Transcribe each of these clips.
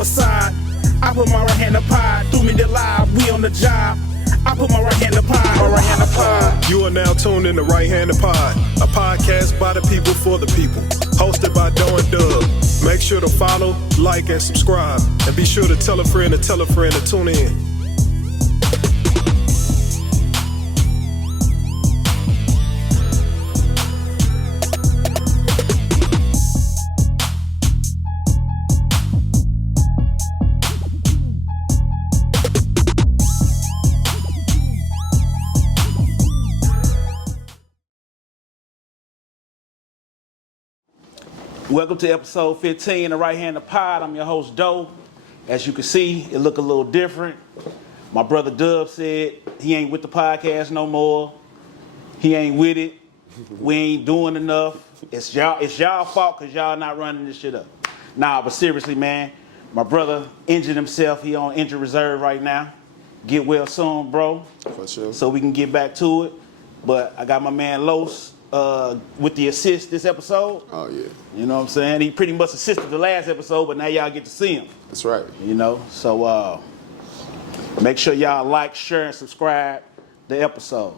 facade. I put my right hand to pie, threw me the live, we on the job. I put my right hand to pie, my right hand to pie. You are now tuned in to Right Hand to Pod, a podcast by the people for the people, hosted by Doe and Dubb. Make sure to follow, like, and subscribe, and be sure to tell a friend to tune in. Welcome to episode 15 of the Right Hand to Pod. I'm your host, Doe. As you can see, it look a little different. My brother Dubb said he ain't with the podcast no more. He ain't with it. We ain't doing enough. It's y'all fault because y'all not running this shit up. Nah, but seriously, man, my brother injured himself. He on injured reserve right now. Get well soon, bro. For sure. So we can get back to it. But I got my man Los with the assist this episode. Oh, yeah. You know what I'm saying? He pretty much assisted the last episode, but now y'all get to see him. That's right. You know? So make sure y'all like, share, and subscribe the episode.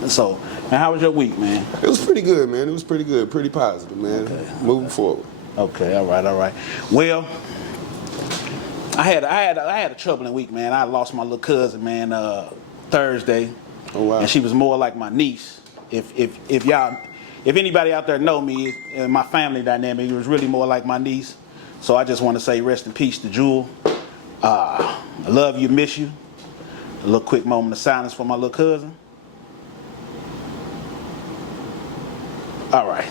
And so, man, how was your week, man? It was pretty good, man. It was pretty good. Pretty positive, man. Okay. Moving forward. Okay, all right. Well, I had a troubling week, man. I lost my little cousin, man, Thursday. Oh, wow. And she was more like my niece. If anybody out there know me and my family dynamic, it was really more like my niece. So I just want to say rest in peace to Jewel. I love you, miss you. A little quick moment of silence for my little cousin. All right.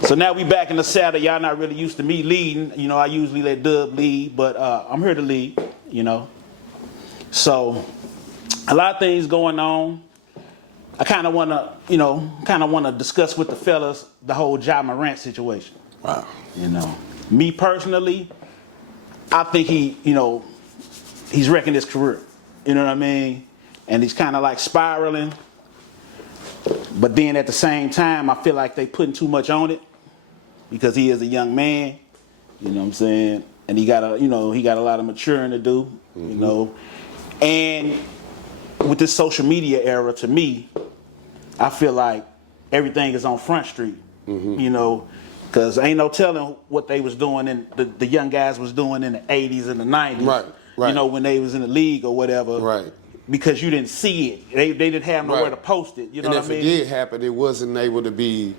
So now we back in the saddle. Y'all not really used to me leading. You know, I usually let Dubb lead, but I'm here to lead, you know. So a lot of things going on. I kind of want to, discuss with the fellas the whole Morant situation. Wow. You know, me personally, I think he's wrecking his career. You know what I mean? And he's kind of like spiraling. But then at the same time, I feel like they putting too much on it because he is a young man. You know what I'm saying? And he got a lot of maturing to do. Mm-hmm. You know, and with this social media era, to me, I feel like everything is on Front Street, mm-hmm. You know, because ain't no telling what they was doing and the young guys was doing in the 80s and the 90s, right. You know, when they was in the league or whatever, right? Because you didn't see it, they didn't have nowhere to post it. You know what I mean? And if it did happen, it wasn't able to be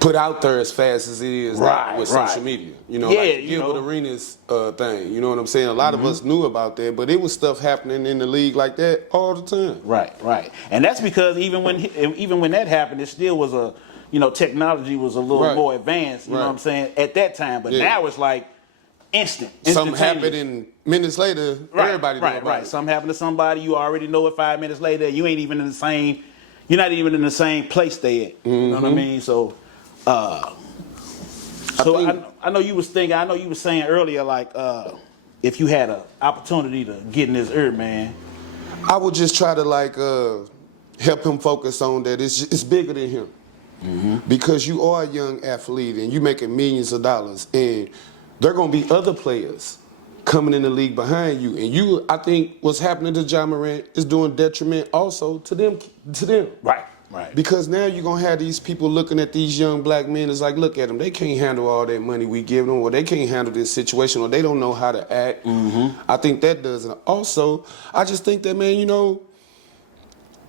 put out there as fast as it is now with social media. You know, like Gilbert Arenas thing. You know what I'm saying? A lot of us knew about that, but it was stuff happening in the league like that all the time. Right. And that's because even when that happened, it still was technology was a little more advanced. You know what I'm saying? At that time, but now it's like instant. Something happened and minutes later, everybody knew about it. Something happened to somebody, you already know it 5 minutes later. You ain't even in the same. You're not even in the same place they at. You know what I mean? So. I know you was saying earlier, like, if you had an opportunity to get in his ear, man. I would just try to help him focus on that it's bigger than him. Mm-hmm. Because you are a young athlete and you making millions of dollars, and there are gonna be other players coming in the league behind you, and I think what's happening to Morant is doing detriment also to them. Right. Because now you're going to have these people looking at these young black men as like, look at them. They can't handle all that money we give them, or they can't handle this situation, or they don't know how to act. Mm-hmm. I think that does it. Also, I just think that, man,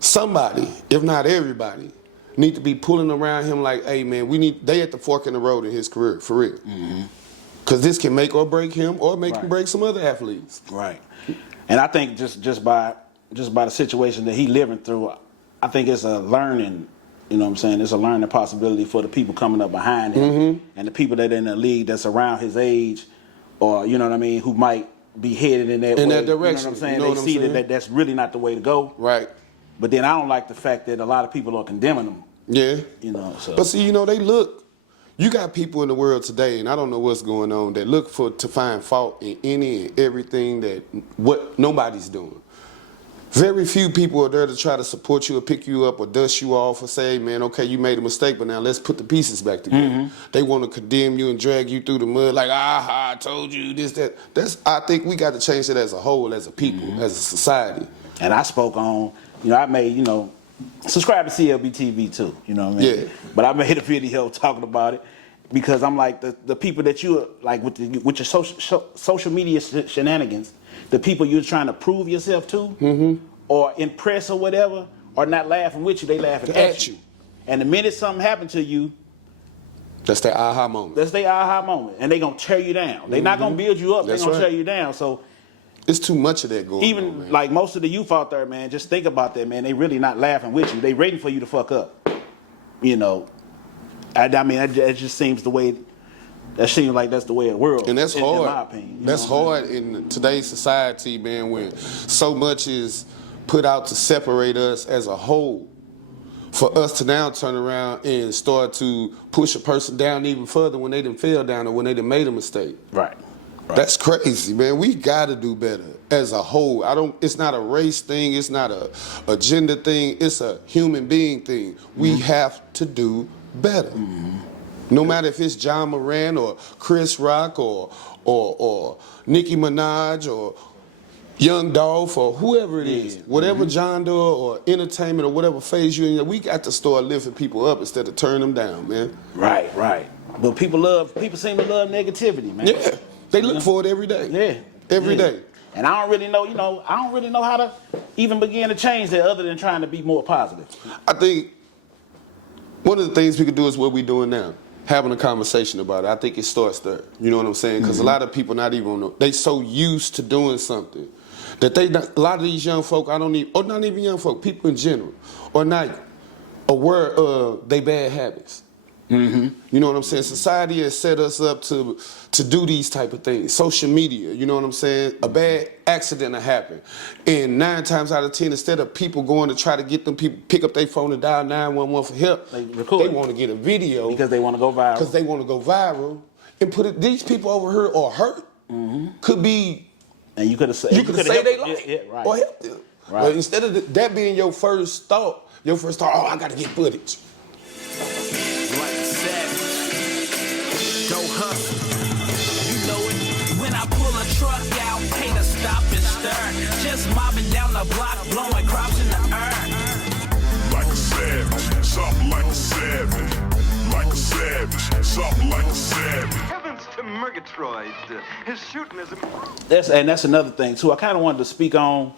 somebody, if not everybody, need to be pulling around him like, hey, man, they at the fork in the road in his career, for real. Mm-hmm. Because this can make or break him or make him break some other athletes. Right. And I think just by the situation that he living through, I think it's a learning, you know what I'm saying? It's a learning possibility for the people coming up behind him, mm-hmm. and the people that are in the league that's around his age, or, you know what I mean, who might be headed in that way. That direction. You know what I'm saying? They see that that's really not the way to go. Right. But then I don't like the fact that a lot of people are condemning them. Yeah. You know, so. But see, they look. You got people in the world today, and I don't know what's going on, that look to find fault in any and everything what nobody's doing. Very few people are there to try to support you or pick you up or dust you off or say, man, okay, you made a mistake, but now let's put the pieces back together. They want to condemn you and drag you through the mud like, I told you this, that. I think we got to change that as a whole, as a people, as a society. And I spoke on, I made, subscribe to CLB TV too, you know what I mean? Yeah. But I made a video talking about it because I'm like, the people that you, like with your social media shenanigans, the people you're trying to prove yourself to or impress or whatever are not laughing with you, they laughing at you. And the minute something happened to you, that's their aha moment. That's their aha moment. And they going to tear you down. They're not going to build you up, they're going to tear you down. So it's too much of that going on, even like most of the youth out there, man, just think about that, man. They really not laughing with you. They waiting for you to fuck up. I mean, it just seems the way. That seems like that's the way of the world. And that's hard. In my opinion. That's hard in today's society, man, when so much is put out to separate us as a whole. For us to now turn around and start to push a person down even further when they done fell down or when they done made a mistake. Right. That's crazy, man. We gotta do better as a whole. It's not a race thing, it's not a gender thing, it's a human being thing. We have to do better. No matter if it's John Moran or Chris Rock or Nicki Minaj or Young Dolph or whoever it is, whatever genre or entertainment or whatever phase you're in, we got to start lifting people up instead of turning them down, man. Right. But people seem to love negativity, man. Yeah, they look for it every day. Yeah, every day. And I don't really know, I don't really know how to even begin to change that other than trying to be more positive. I think one of the things we could do is what we're doing now. Having a conversation about it. I think it starts there. You know what I'm saying? Because a lot of people not even know. They so used to doing something that a lot of these young folk, or not even young folk, people in general, are not aware of their bad habits. You know what I'm saying? Society has set us up to do these type of things. Social media, you know what I'm saying? A bad accident will happen. And 9 times out of 10, instead of people going to try to get them people pick up their phone and dial 911 for help, they want to get a video. Because they want to go viral. And put it, these people over here are hurt. Could be, and you could have said they like right. or help them. Right. But instead of that being your first thought, oh, I got to get footage. Just mobbing down the block, blowing crops in the air. Like a savage, something like a savage. Like a savage, something like a savage. Heavens to Murgatroyd, his shooting is improved. That's another thing too. I kind of wanted to speak on.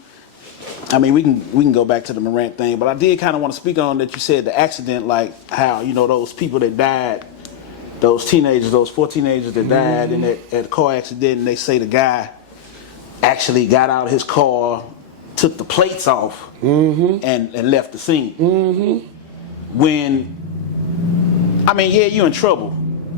I mean, we can go back to the Morant thing, but I did kind of want to speak on that. You said the accident, like how those people that died, those 4 teenagers that died in that car accident, and they say the guy actually got out of his car, took the plates off, and left the scene. When, I mean, yeah, you in trouble.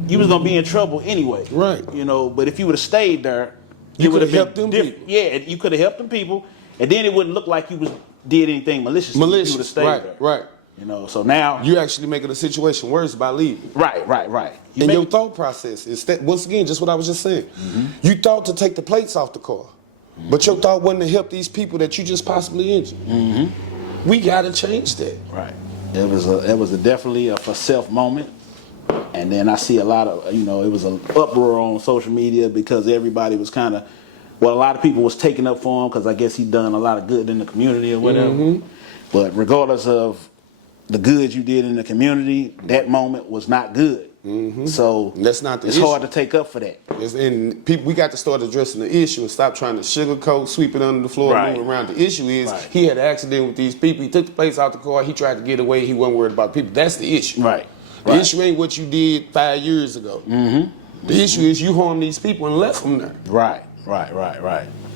You was gonna be in trouble anyway. Right. But if you would have stayed there, you would have helped them people. Yeah, you could have helped them people, and then it wouldn't look like you did anything malicious. You would have stayed there. Right. So now you actually making the situation worse by leaving. Right. Your thought process is that, once again, just what I was just saying. You thought to take the plates off the car. But your thought wasn't to help these people that you just possibly injured. We gotta change that. Right. It was definitely a for self moment, and then I see a lot of it was an uproar on social media because everybody was a lot of people was taking up for him because I guess he done a lot of good in the community or whatever. But regardless of the good you did in the community, that moment was not good. So that's not the it's issue. hard to take up for that. And people, we got to start addressing the issue and stop trying to sugarcoat, sweep it under the floor, and move around. The issue is he had an accident with these people. He took the plates out the car. He tried to get away. He wasn't worried about people. That's the issue. Right. The issue ain't what you did 5 years ago. The issue is you harmed these people and left them there. Right.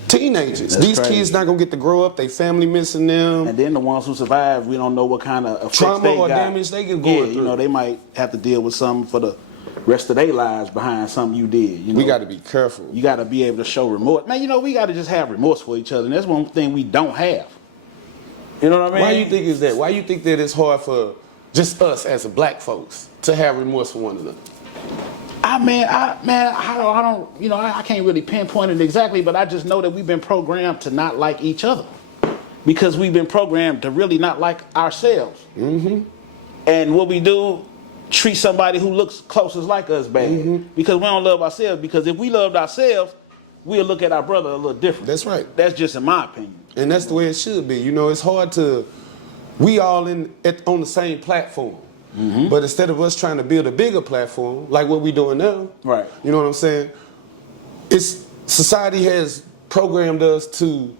Teenagers. That's These crazy. kids not gonna get to grow up. They family missing them. And then the ones who survive, we don't know what kind of effects Trauma they or got. damage they can go through. They might have to deal with something for the rest of their lives behind something you did. We got to be careful. You got to be able to show remorse. Man, we got to just have remorse for each other. And that's one thing we don't have. You know what I mean? Why you think is that? Why you think that it's hard for just us as a black folks to have remorse for one another? I can't really pinpoint it exactly, but I just know that we've been programmed to not like each other. because we've been programmed to really not like ourselves. And what we do, treat somebody who looks closest like us bad. Because we don't love ourselves. Because if we loved ourselves, we'll look at our brother a little different. That's right. That's just in my opinion. And that's the way it should be. You know, it's hard to, we all on the same platform. But instead of us trying to build a bigger platform, like what we doing now, Right. you know what I'm saying? Society has programmed us to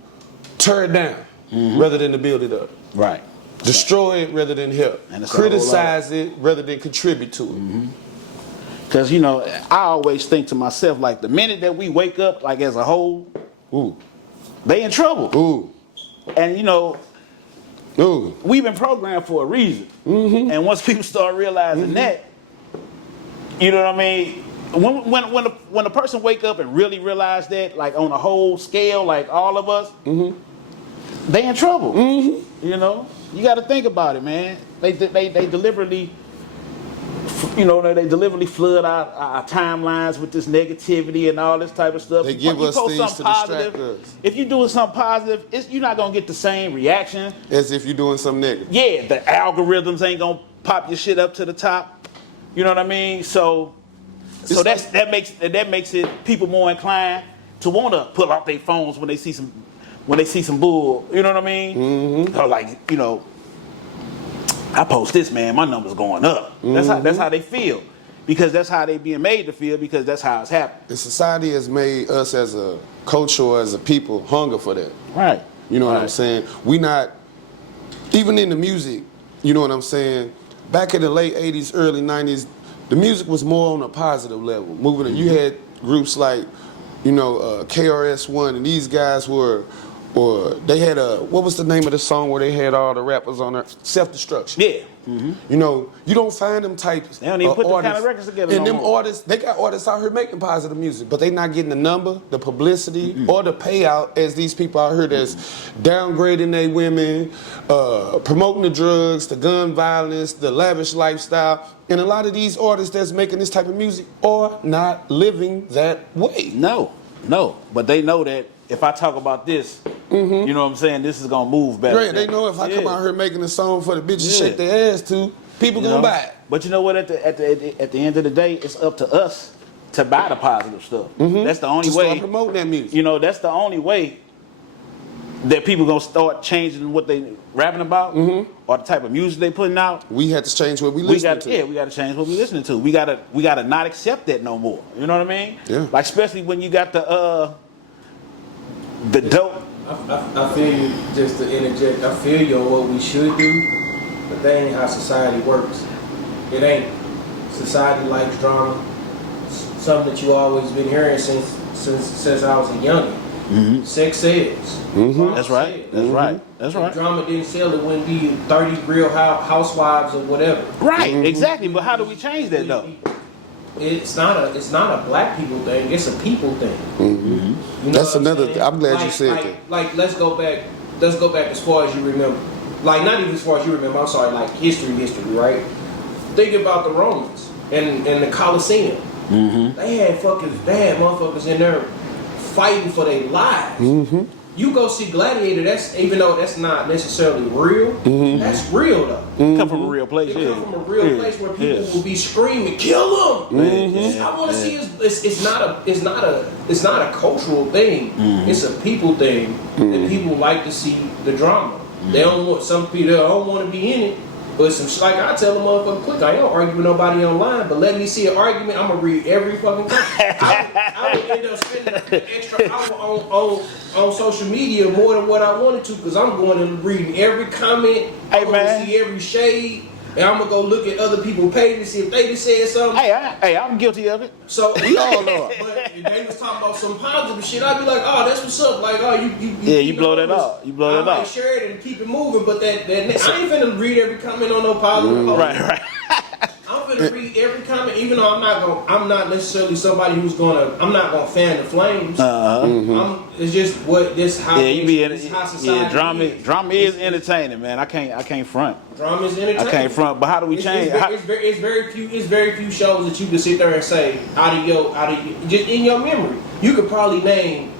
tear it down rather than to build it up. Right. Destroy it rather than help. And it's a whole Criticize it rather than contribute to it. Because, you know, I always think to myself, like, the minute that we wake up, like, as a whole, they in trouble. And, you know, we've been programmed for a reason. And once people start realizing that, you know what I mean? When a person wake up and really realize that, like, on a whole scale, like all of us, they in trouble. You know? You got to think about it, man. They deliberately, you know, they deliberately flood our timelines with this negativity and all this type of stuff. They give us things to distract us. If you're doing something positive, you're not going to get the same reaction as if you're doing something negative. Yeah, the algorithms ain't going to pop your shit up to the top. You know what I mean? So that makes it people more inclined to want to pull out their phones when they see some bull. You know what I mean? Or like, you know, I post this, man, my number's going up. That's how they feel. Because that's how they being made to feel, because that's how it's happening. The society has made us as a culture or as a people hunger for that. Right. You know what I'm saying? We not, even in the music, you know what I'm saying? Back in the late 80s, early 90s, the music was more on a positive level. Moving, you had groups like, you know, KRS-One, and these guys were, or they had what was the name of the song where they had all the rappers on there? Self-Destruction. Yeah. You know, you don't find them types. They don't even put them artists. kind of records together. And no them more. artists, they got artists out here making positive music, but they not getting the number, the publicity, or the payout as these people out here that's downgrading their women, promoting the drugs, the gun violence, the lavish lifestyle. And a lot of these artists that's making this type of music are not living that way. No. But they know that if I talk about this, you know what I'm saying, this is going to move better. Right, they know if I come out here making a song for the bitches to shake their ass to, people gonna buy it. But you know what? At the end of the day, it's up to us to buy the positive stuff. That's the only to way. Start promoting that music. You know, that's the only way that people gonna start changing what they rapping about or the type of music they putting out. We had to change what we listening to. Yeah, we got to change what we listening to. We gotta not accept that no more. You know what I mean? Yeah. Like especially when you got the dope. I feel you, just to interject, I feel you on what we should do, but that ain't how society works. It ain't. Society likes drama. Something that you always been hearing since I was a youngin'. Sex sells. That's right. That's right. If drama didn't sell, it wouldn't be 30 real housewives or whatever. Right, exactly. But how do we change that though? It's not a black people thing. It's a people thing. You know That's what another saying? thing. I'm glad you said that. Like let's go back as far as you remember. Like not even as far as you remember. I'm sorry. Like history, right? Think about the Romans and the Colosseum. They had motherfuckers in there fighting for their lives. You go see Gladiator. That's even though that's not necessarily real. That's real though. Come from a real place. It come from a real place where people will be screaming, "Kill them!" I want to see it's not a cultural thing. It's a people thing, and people like to see the drama. They don't want some people don't want to be in it. But like I tell them motherfucker quick, I don't argue with nobody online, but let me see an argument, I'm gonna read every fucking comment. I would end up spending an extra hour on social media more than what I wanted to, because I'm going and reading every comment, I'm gonna see every shade, and I'm gonna go look at other people's pages, see if they just said something. Hey, I'm guilty of it. So we all are. But if they was talking about some positive shit, I'd be like, oh, that's what's up. Like, oh, you blow that up. You blow that up. I might share it and keep it moving, but that I ain't finna read every comment on no positive. Right. I'm finna read every comment, even though I'm not necessarily somebody I'm not gonna fan the flames. It's just how society drama is entertaining, man. I can't front. Drama is entertaining. I can't front, but how do we change? It's very few shows that you can sit there and say out of your just in your memory. You could probably name,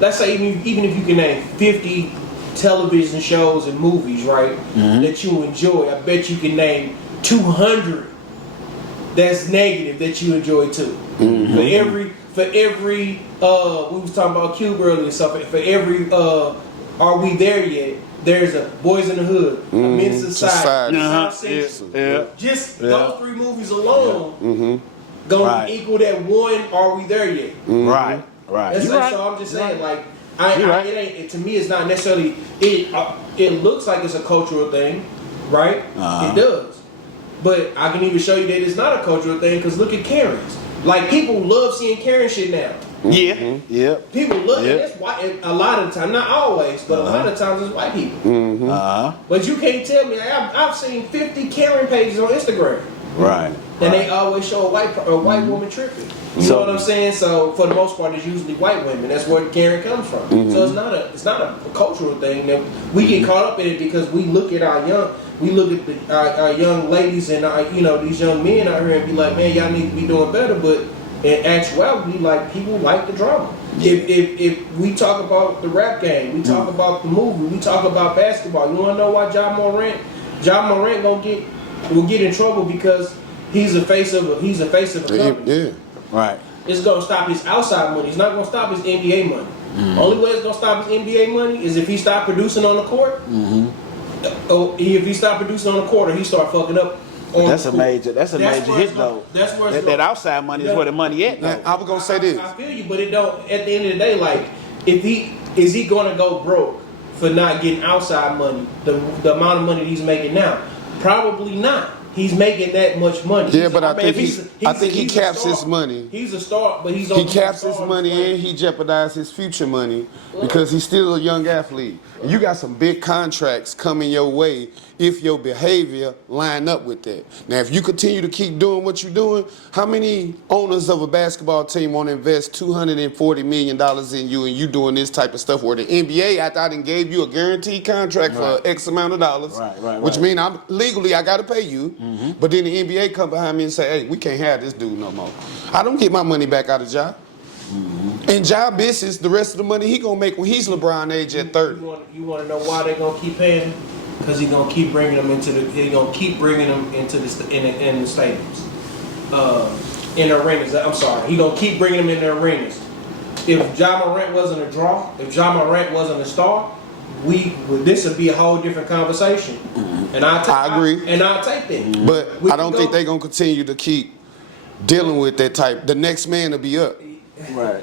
let's say even if you can name 50 television shows and movies, right, that you enjoy, I bet you can name 200 that's negative that you enjoy too. For every we was talking about Cube earlier and stuff. For every Are We There Yet? There's a Boys in the Hood, a Men's Society. Just those 3 movies alone gonna equal that one Are We There Yet? Right. That's like, so I'm just saying, like, it ain't. To me, it's not necessarily. It looks like it's a cultural thing, right? It does, but I can even show you that it's not a cultural thing because look at Karens. Like, people love seeing Karen shit now. Yeah. People love it. That's why a lot of the time, not always, but a lot of times it's white people. But you can't tell me. I've seen 50 Karen pages on Instagram. Right. And they always show a white woman tripping. You know what I'm saying? So for the most part, it's usually white women. That's where Karen comes from. So it's not a cultural thing that we get caught up in it because we look at our young ladies and these young men out here and be like, man, y'all need to be doing better. But in actuality, like, people like the drama. If we talk about the rap game, we talk about the movie, we talk about basketball. You want to know why John Morant will get in trouble because he's a face of a company. Yeah. Right. It's gonna stop his outside money. It's not gonna stop his NBA money. Only way it's gonna stop his NBA money is if he stop producing on the court. If he stop producing on the court, or he start fucking up. That's a major hit though. That's where that outside money is where the money at. Now, I was gonna say this. I feel you, but it don't. At the end of the day, like, is he gonna go broke for not getting outside money? The amount of money he's making now, probably not. He's making that much money. Yeah, but I think he caps his money. He's a star, but he caps his money and he jeopardizes his future money because he's still a young athlete. And you got some big contracts coming your way if your behavior line up with that. Now, if you continue to keep doing what you're doing, how many owners of a basketball team want to invest $240 million in you and you doing this type of stuff where the NBA, I thought, gave you a guaranteed contract for X amount of dollars, which means I got to pay you. But then the NBA come behind me and say, hey, we can't have this dude no more. I don't get my money back out of Ja. And Ja business, the rest of the money he gonna make when he's LeBron age at 30. You want to know why they gonna keep paying him? Because he's gonna keep bringing them into the stadiums, in the arenas. I'm sorry, he gonna keep bringing them in the arenas. If Ja Morant wasn't a draw, if Ja Morant wasn't a star, this would be a whole different conversation. And I agree. And I'll take that. But I don't think they're gonna continue to keep dealing with that type. The next man will be up.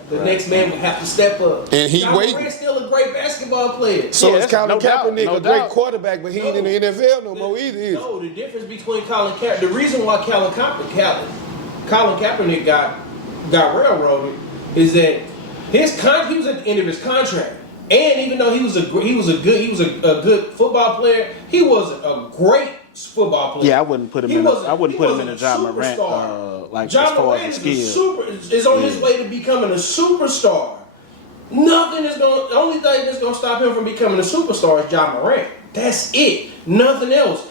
The next man will have to step up. And Ja Morant's still a great basketball player. So is Colin Kaepernick a great quarterback, but he ain't in the NFL no more either. No, the difference between Colin Kaepernick, the reason why Colin Kaepernick got railroaded is that he was at the end of his contract. And even though he was a good football player, he was a great football player. Yeah, I wouldn't put him in a Ja Morant Ja Morant is on his way to becoming a superstar. The only thing that's gonna stop him from becoming a superstar is Ja Morant. That's it. Nothing else.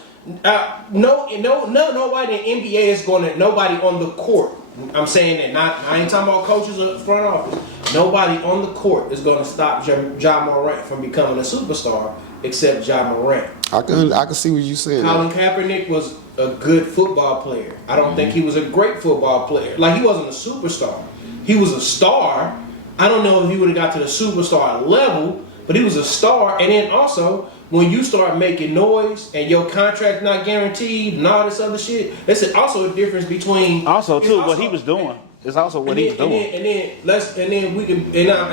Nobody in NBA is nobody on the court. I'm saying that I ain't talking about coaches or front office. Nobody on the court is going to stop Ja Morant from becoming a superstar except Ja Morant. I can see what you said. Colin Kaepernick was a good football player. I don't think he was a great football player. Like, he wasn't a superstar. He was a star. I don't know if he would have got to the superstar level, but he was a star. And then also, when you start making noise and your contract not guaranteed and all this other shit, that's also a difference between. What he was doing. It's also what he was doing. And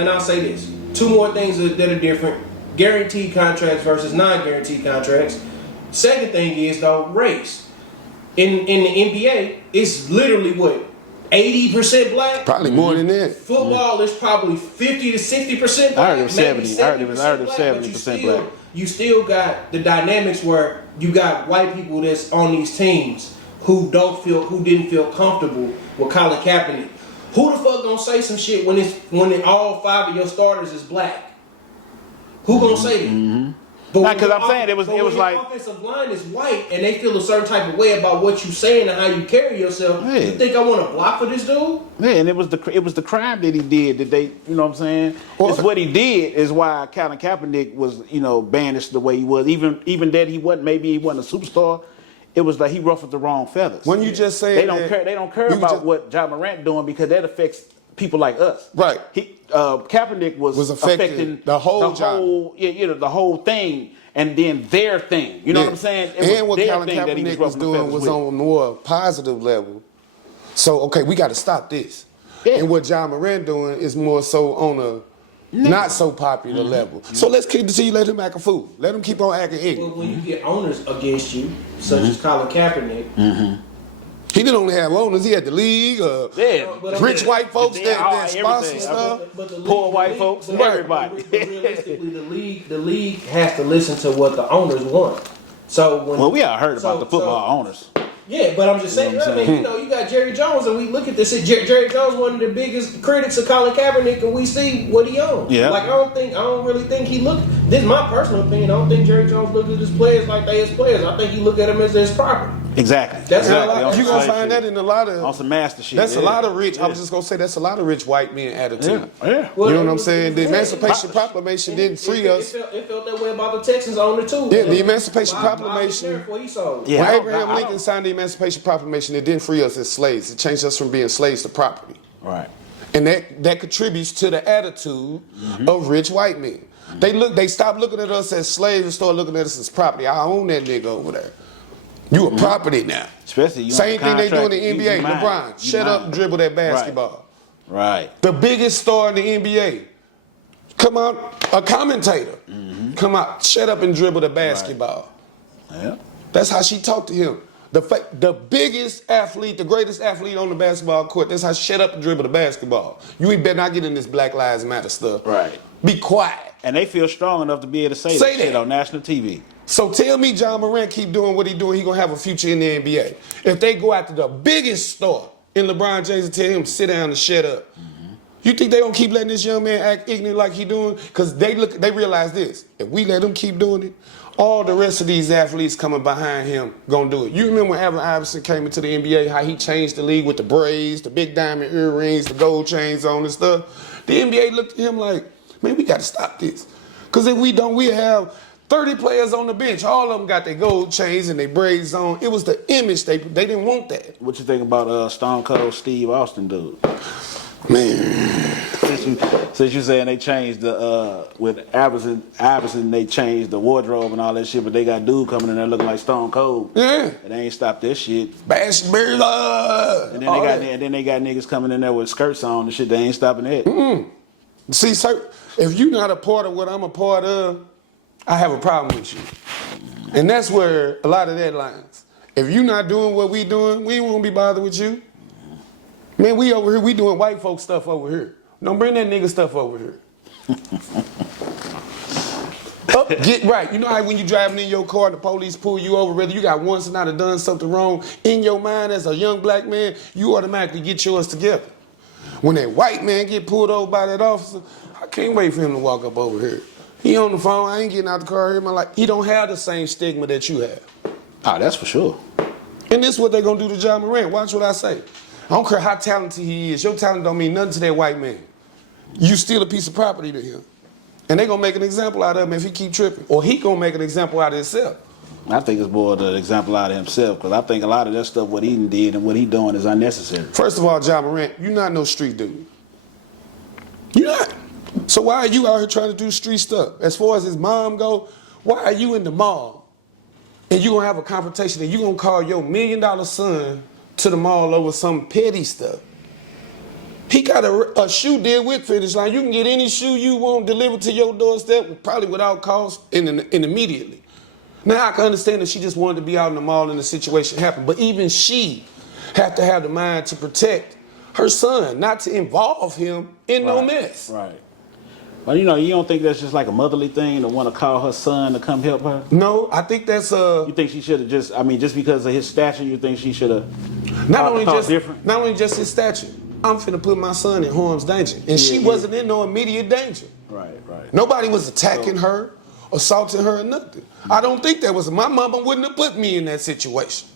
I'll say this: 2 more things that are different: guaranteed contracts versus non-guaranteed contracts. Second thing is though race. In the NBA, it's literally what 80% black. Probably more than that. Football is probably 50 to 60% black. I heard it was 70. I heard it was 70% black. You still got the dynamics where you got white people that's on these teams who didn't feel comfortable with Colin Kaepernick. Who the fuck gonna say some shit when all 5 of your starters is black? Who gonna say that? Not because I'm saying it was like offensive line is white and they feel a certain type of way about what you saying and how you carry yourself. Yeah. You think I want to block for this dude? yeah, and it was the crime that he did that they, you know what I'm saying? It's what he did is why Colin Kaepernick was, banished the way he was. Even that he wasn't a superstar. It was like he ruffled the wrong feathers. When you just say they don't care about what Ja Morant doing because that affects people like us. Right. Kaepernick was affecting the whole the whole thing, and then their thing. You know what I'm saying? And what Colin Kaepernick was doing was on a more positive level. So okay, we got to stop this. Yeah. And what Ja Morant doing is more so on a not so popular level. So let's continue, let him act a fool. Let him keep on acting ignorant. Well, when you get owners against you, such as Colin Kaepernick, He didn't only have owners, he had the league, rich white folks that sponsor stuff. Poor white folks, and everybody. But realistically, the league has to listen to what the owners want. So when we all heard about the football owners. Yeah, but I'm just saying, you got Jerry Jones, and we look at this. Jerry Jones, one of the biggest critics of Colin Kaepernick, and we see what he owns. Yeah. Like I don't really think he look. This is my personal opinion. I don't think Jerry Jones look at his players like they his players. I think he look at them as his property. Exactly. That's exactly. You're gonna find that in a lot of on some master shit. That's a lot of rich. I was just gonna say that's a lot of rich white men attitude. Yeah. You know what I'm saying? The Emancipation Proclamation didn't free us. It felt that way about the Texans owner too. Yeah, the Emancipation Proclamation. When Abraham Lincoln signed the Emancipation Proclamation, it didn't free us as slaves. It changed us from being slaves to property. Right. And that contributes to the attitude of rich white men. They stopped looking at us as slaves and started looking at us as property. I own that nigga over there. You a property now. Especially same thing they do in the NBA. LeBron, shut up and dribble that basketball. Right. The biggest star in the NBA, come out, a commentator, come out, shut up and dribble the basketball. Right. Yeah. That's how she talked to him. The biggest athlete, the greatest athlete on the basketball court, that's how she shut up and dribble the basketball. You better not get in this Black Lives Matter stuff. Right. Be quiet. And they feel strong enough to be able to say that shit on national TV. So tell me Ja Morant keep doing what he doing, he gonna have a future in the NBA. If they go after the biggest star in LeBron James and tell him sit down and shut up, you think they gonna keep letting this young man act ignorant like he doing? Because they realize this. If we let him keep doing it, all the rest of these athletes coming behind him gonna do it. You remember when Allen Iverson came into the NBA, how he changed the league with the braids, the big diamond earrings, the gold chains on and stuff? The NBA looked at him like, man, we gotta stop this. Because if we don't, we have 30 players on the bench. All of them got their gold chains and their braids on. It was the image. They didn't want that. What you think about Stone Cold Steve Austin dude? Man. Since you saying they changed the with Iverson they changed the wardrobe and all that shit, but they got dude coming in there looking like Stone Cold. Yeah. And they ain't stopped this shit. Basketball. And then they got niggas coming in there with skirts on and shit. They ain't stopping that. See, sir, if you're not a part of what I'm a part of, I have a problem with you. And that's where a lot of that lines. If you're not doing what we doing, we won't be bothered with you. Man, we over here, we doing white folk stuff over here. Don't bring that nigga stuff over here. Get right. You know how when you driving in your car and the police pull you over, whether you got once and not have done something wrong, in your mind as a young black man, you automatically get yours together. When that white man get pulled over by that officer, I can't wait for him to walk up over here. He on the phone, I ain't getting out the car here. He don't have the same stigma that you have. Oh, that's for sure. And this is what they gonna do to Ja Morant. Watch what I say. I don't care how talented he is. Your talent don't mean nothing to that white man. You steal a piece of property to him. And they gonna make an example out of him if he keep tripping. Or he gonna make an example out of himself. I think it's more the example out of himself, because I think a lot of that stuff, what he did and what he doing is unnecessary. First of all, Ja Morant, you're not no street dude. You're not. So why are you out here trying to do street stuff? As far as his mom go, why are you in the mall and you gonna have a confrontation and you gonna call your $1 million son to the mall over some petty stuff? He got a shoe deal with Finish Line. You can get any shoe you want delivered to your doorstep, probably without cost and immediately. Now I can understand that she just wanted to be out in the mall and the situation happened, but even she had to have the mind to protect her son, not to involve him in no mess. Right. But you don't think that's just like a motherly thing to want to call her son to come help her? No, I think that's You think she should have just because of his stature, you think she should have not only just his stature. I'm finna put my son in harm's danger. And she wasn't in no immediate danger. Right. Nobody was attacking her assaulting her or nothing. I don't think that was, my mama wouldn't have put me in that situation.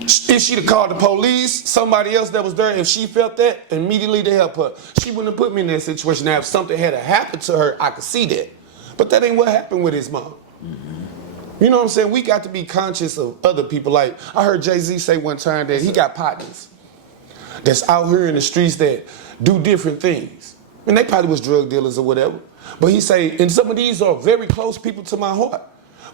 If she'd have called the police, somebody else that was there, if she felt that, immediately to help her. She wouldn't have put me in that situation. Now, if something had happened to her, I could see that. But that ain't what happened with his mom. You know what I'm saying? We got to be conscious of other people. Like, I heard Jay-Z say one time that he got partners that's out here in the streets that do different things. And they probably was drug dealers or whatever. But he say, and some of these are very close people to my heart.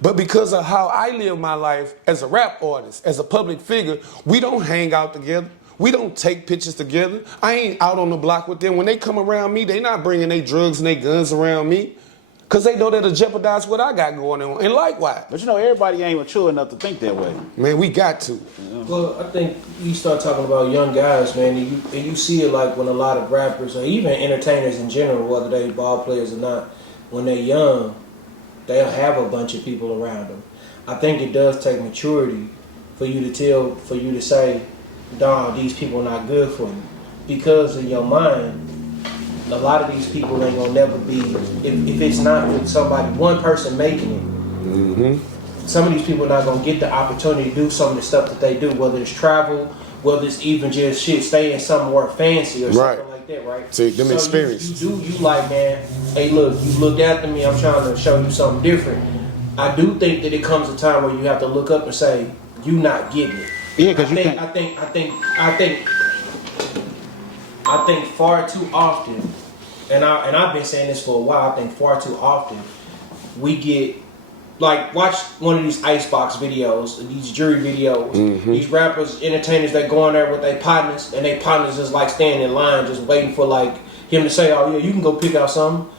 But because of how I live my life as a rap artist, as a public figure, we don't hang out together. We don't take pictures together. I ain't out on the block with them. When they come around me, they not bringing their drugs and their guns around me. Because they know that'll jeopardize what I got going on. And likewise. But you know, everybody ain't mature enough to think that way. Man, we got to. Well, I think you start talking about young guys, man, and you see it like when a lot of rappers or even entertainers in general, whether they ball players or not, when they're young, they'll have a bunch of people around them. I think it does take maturity for you to say, dawg, these people are not good for you. Because in your mind, a lot of these people ain't gonna never be, if it's not with somebody, one person making it, some of these people are not gonna get the opportunity to do some of the stuff that they do, whether it's travel, whether it's even just stay in somewhere fancy or something like that, right? See, them experiences. You like, man, hey, look, you looked after me, I'm trying to show you something different. I do think that it comes a time where you have to look up and say, you not getting it. Yeah, because you can't. I think far too often, and I've been saying this for a while, I think far too often we get, like, watch one of these icebox videos, these jury videos, these rappers, entertainers that go in there with their partners, and their partners just like standing in line just waiting for like him to say, oh yeah, you can go pick out something,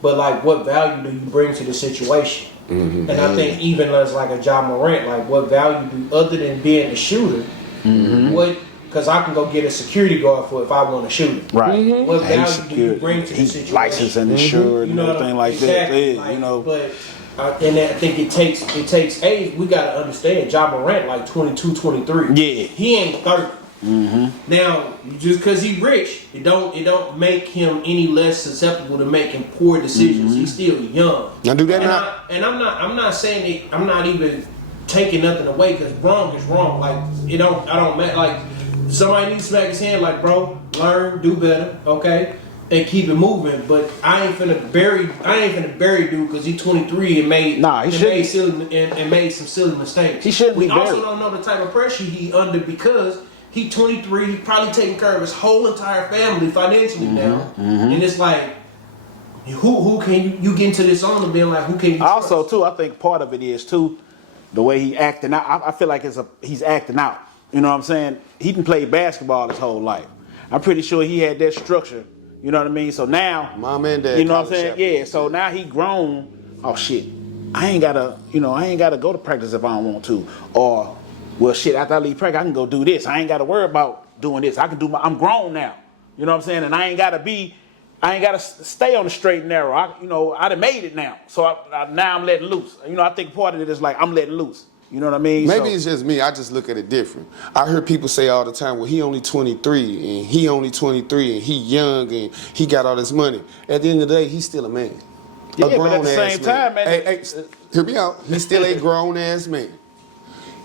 but like what value do you bring to the situation? And I think even as like a Ja Morant, like what value do, other than being a shooter, what, because I can go get a security guard for if I want to shoot it. Right. What value do you bring to the situation? License and insured and everything like that. Yeah, like, you know. But and I think it takes age. We got to understand, Ja Morant like 22, 23. Yeah. He ain't 30. Now, just because he rich, it don't make him any less susceptible to making poor decisions. He's still young. Now do that now. I'm not saying it, I'm not even taking nothing away, because wrong is wrong. Like I don't matter. Like somebody needs to smack his hand. Like, bro, learn, do better, okay, and keep it moving. But I ain't finna bury dude because he's 23 and made made some silly mistakes. He shouldn't be We also buried. don't know the type of pressure he under, because he 23, he probably taking care of his whole entire family financially now, and it's like, who can you get into this on and being like, who can you trust? Also, too, I think part of it is too the way he acting out. I feel like he's acting out. You know what I'm saying? He can play basketball his whole life. I'm pretty sure he had that structure. You know what I mean? So now, Mom and dad, you know what I'm college saying? chaplain. Yeah. So now he grown. Oh shit, I ain't gotta go to practice if I don't want to. Or, well, shit, after I leave practice, I can go do this. I ain't gotta worry about doing this. I can do I'm grown now. You know what I'm saying? And I ain't gotta stay on the straight and narrow. I done made it now. So now I'm letting loose. You know, I think part of it is like I'm letting loose. You know what I mean? Maybe it's just me. I just look at it different. I hear people say all the time, well, he only 23 and he only 23 and he young and he got all this money. At the end of the day, he's still a man. Yeah, a but at the grown-ass same time, man. Hey, hear me out. He's still a grown-ass man.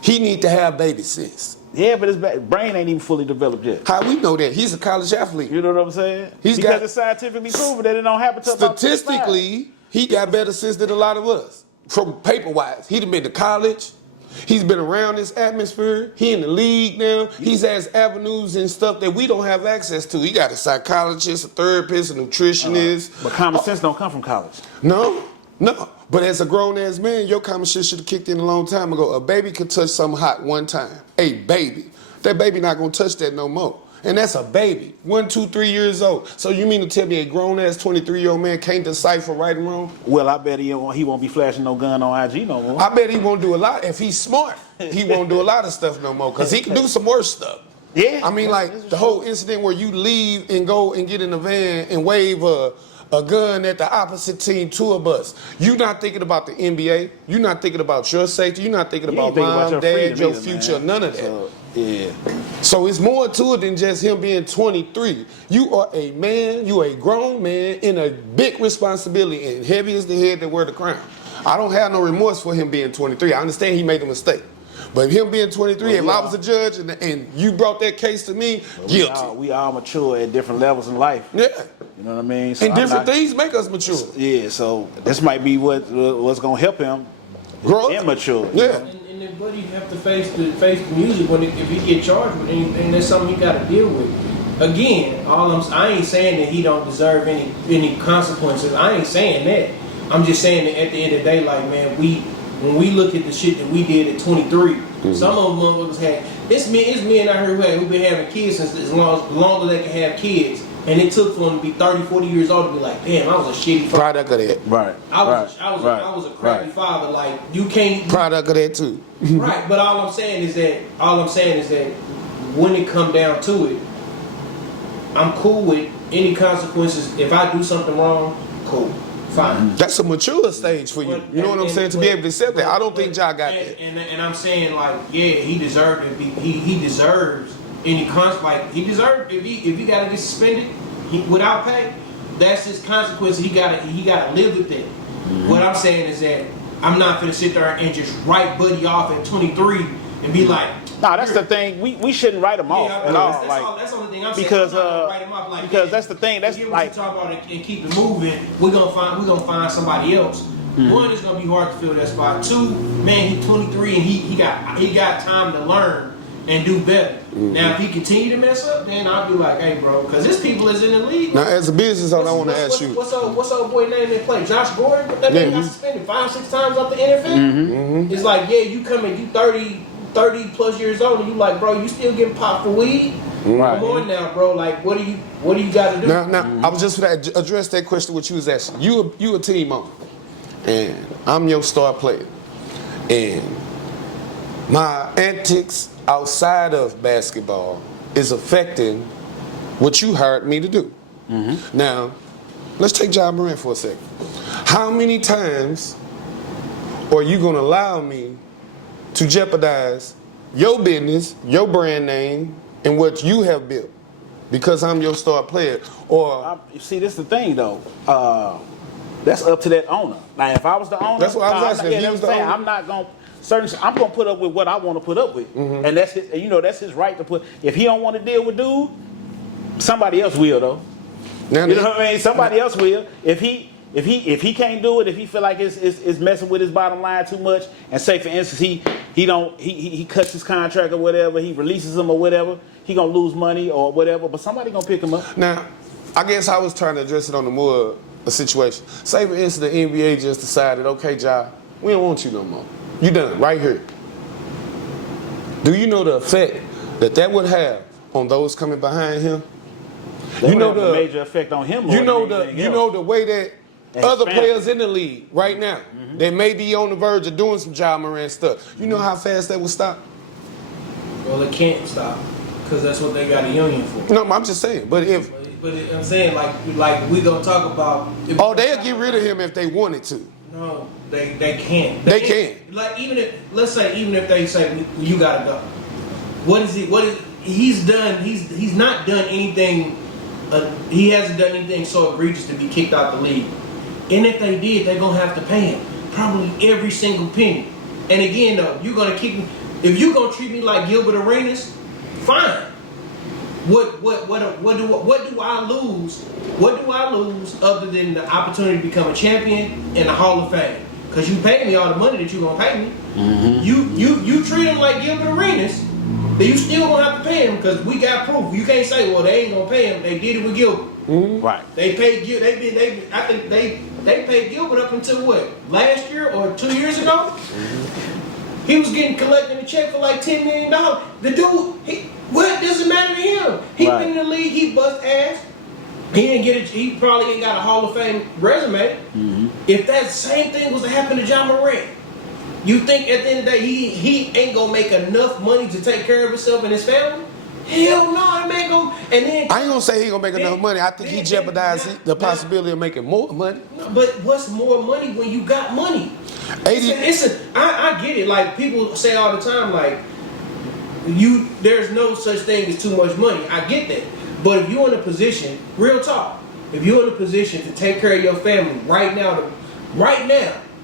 He need to have baby sense. Yeah, but his brain ain't even fully developed yet. How we know that? He's a college athlete. You know what I'm saying? He's because got- it's scientifically proven that it don't happen to about 55. Statistically, he got better sense than a lot of us. From paper-wise, he'd have been to college. He's been around this atmosphere. He in the league now. He's has avenues and stuff that we don't have access to. He got a psychologist, a therapist, a nutritionist. But common sense don't come from college. No. But as a grown-ass man, your common sense should have kicked in a long time ago. A baby could touch something hot one time. A baby. That baby not going to touch that no more. And that's a baby. 1, 2, 3 years old. So you mean to tell me a grown-ass 23-year-old man can't decipher right and wrong? Well, I bet he won't be flashing no gun on IG no more. I bet he won't do a lot. If he's smart, he won't do a lot of stuff no more because he can do some worse stuff. Yeah. I mean, like the whole incident where you leave and go and get in a van and wave a gun at the opposite team tour bus. You're not thinking about the NBA. You're not thinking about your safety. You're not thinking You ain't about thinking mom, about your dad, freedom your either, future, man. none of that. So, yeah. So it's more to it than just him being 23. You are a man, you a grown man in a big responsibility, and heavy is the head that wear the crown. I don't have no remorse for him being 23. I understand he made a mistake. But him being 23, if I was a judge and you brought that case to me, guilty. We all mature at different levels in life. Yeah. You know what I mean? So And different things make us mature. Yeah, so this might be what's gonna help him Grow up. immature. Yeah. And then Buddy have to face the music if he get charged with anything. That's something he got to deal with. Again, I ain't saying that he don't deserve any consequences. I ain't saying that. I'm just saying that at the end of the day, like, man, when we look at the shit that we did at 23, some of them motherfuckers had. It's men out here who been having kids since as long as they can have kids. And it took for them to be 30, 40 years old to be like, damn, I was a shitty father. Product of that. Right. I was a crappy father. Like, you can't. Product of that too. Right, but all I'm saying is that when it come down to it, I'm cool with any consequences. If I do something wrong, cool, fine. That's a mature stage for you. You know what I'm saying? To be able to accept that. I don't think Ja got that. And I'm saying, like, yeah, he deserved it. He deserves any like he deserved if he got to get suspended without pay. That's his consequence. He gotta live with it. What I'm saying is that I'm not gonna sit there and just write Buddy off at 23 and be like, nah, that's the thing. We shouldn't write him off at all. That's the only thing I'm saying. Because I'm not gonna write him off, like, because that's the thing. That's what like you talk about and keep it moving. We're gonna find somebody else. One, it's gonna be hard to fill that spot. Two, man, he's 23 and he got time to learn and do better. Now, if he continue to mess up, then I'll be like, hey, bro, because there's people that's in the league. Now, as a business owner, I want to ask you. What's old boy name they play? Josh Gordon? That man got suspended 5-6 times off the NFL? It's like, yeah, you come in, you 30 plus years old, and you like, bro, you still getting popped for weed? Right. Come on now, bro. Like, what do you got to do? Now, I was just going to address that question what you was asking. You a team owner, and I'm your star player. And my antics outside of basketball is affecting what you hired me to do. Now, let's take John Morant for a second. How many times are you going to allow me to jeopardize your business, your brand name, and what you have built because I'm your star player? Or see, this is the thing though. That's up to that owner. Now, if I was the owner, that's what I was asking. Yeah, I'm not going. I'm gonna put up with what I want to put up with, and that's his, that's his right to put. If he don't want to deal with dude, somebody else will though. Now, you know what I mean? Somebody else will. If he can't do it, if he feel like it's messing with his bottom line too much, and say for instance he cuts his contract or whatever, he releases him or whatever, he gonna lose money or whatever. But somebody gonna pick him up. Now, I guess I was trying to address it on the more a situation. Say for instance the NBA just decided, okay, Ja, we don't want you no more. You done right here. Do you know the effect that would have on those coming behind him? You know the major effect on him. You know the way that other players in the league right now they may be on the verge of doing some Ja Morant stuff. You know how fast that would stop? Well, it can't stop because that's what they got a union for. No, I'm just saying. But I'm saying like we gonna talk about. They'll get rid of him if they wanted to. No, they can't. They can't. Like even if they say you gotta go. What is he's done? He's not done anything. He hasn't done anything so egregious to be kicked out the league. And if they did, they're gonna have to pay him probably every single penny. And again, though, you're gonna kick me. If you're gonna treat me like Gilbert Arenas, fine. What do I lose? What do I lose other than the opportunity to become a champion and a Hall of Fame? Because you pay me all the money that you're gonna pay me. You treat him like Gilbert Arenas, then you still gonna have to pay him because we got proof. You can't say, well, they ain't gonna pay him. They did it with Gilbert. Right. They paid Gilbert. I think they paid Gilbert up until what? Last year or 2 years ago? He was collecting a check for like $10 million. The dude, what does it matter to him? He been in the league, he bust ass. He didn't get it. He probably ain't got a Hall of Fame resume. If that same thing was to happen to John Morant, you think at the end of the day he ain't gonna make enough money to take care of himself and his family? Hell no, that man gonna. And then I ain't gonna say he gonna make enough money. I think he jeopardized the possibility of making more money. But what's more money when you got money? I get it. Like people say all the time, like there's no such thing as too much money. I get that. But if you're in a position, real talk, if you're in a position to take care of your family right now,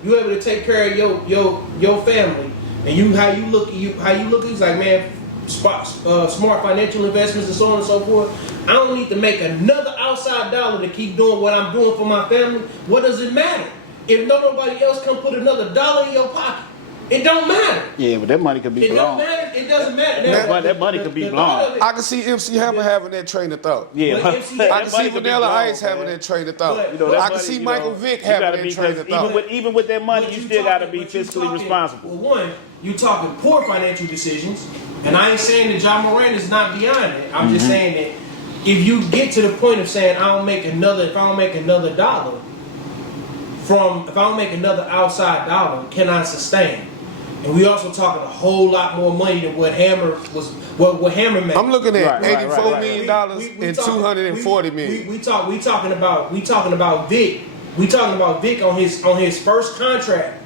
You able to take care of your family, and how you look. He's like, man, smart financial investments and so on and so forth. I don't need to make another outside dollar to keep doing what I'm doing for my family. What does it matter if nobody else can put another dollar in your pocket? It don't matter. Yeah, but that money could be It blown. don't matter. It doesn't matter. That money could be blown. I can see MC Hammer having that train of thought. Yeah, But MC I can see Vanilla Ice having that train of thought. But, You know, that I can money, see you Michael know, Vick you having gotta that be- train of thought. Even with that money, But you still gotta be but you fiscally talking- responsible. Well, one, you talking poor financial decisions, and I ain't saying that John Moran is not beyond it. I'm just saying that if you get to the point of saying if I don't make another dollar if I don't make another outside dollar, can I sustain? And we also talking a whole lot more money than what Hammer made. I'm looking at Right, $84 right. million and $240 million. We talking about Vic. We talking about Vic on his first contract.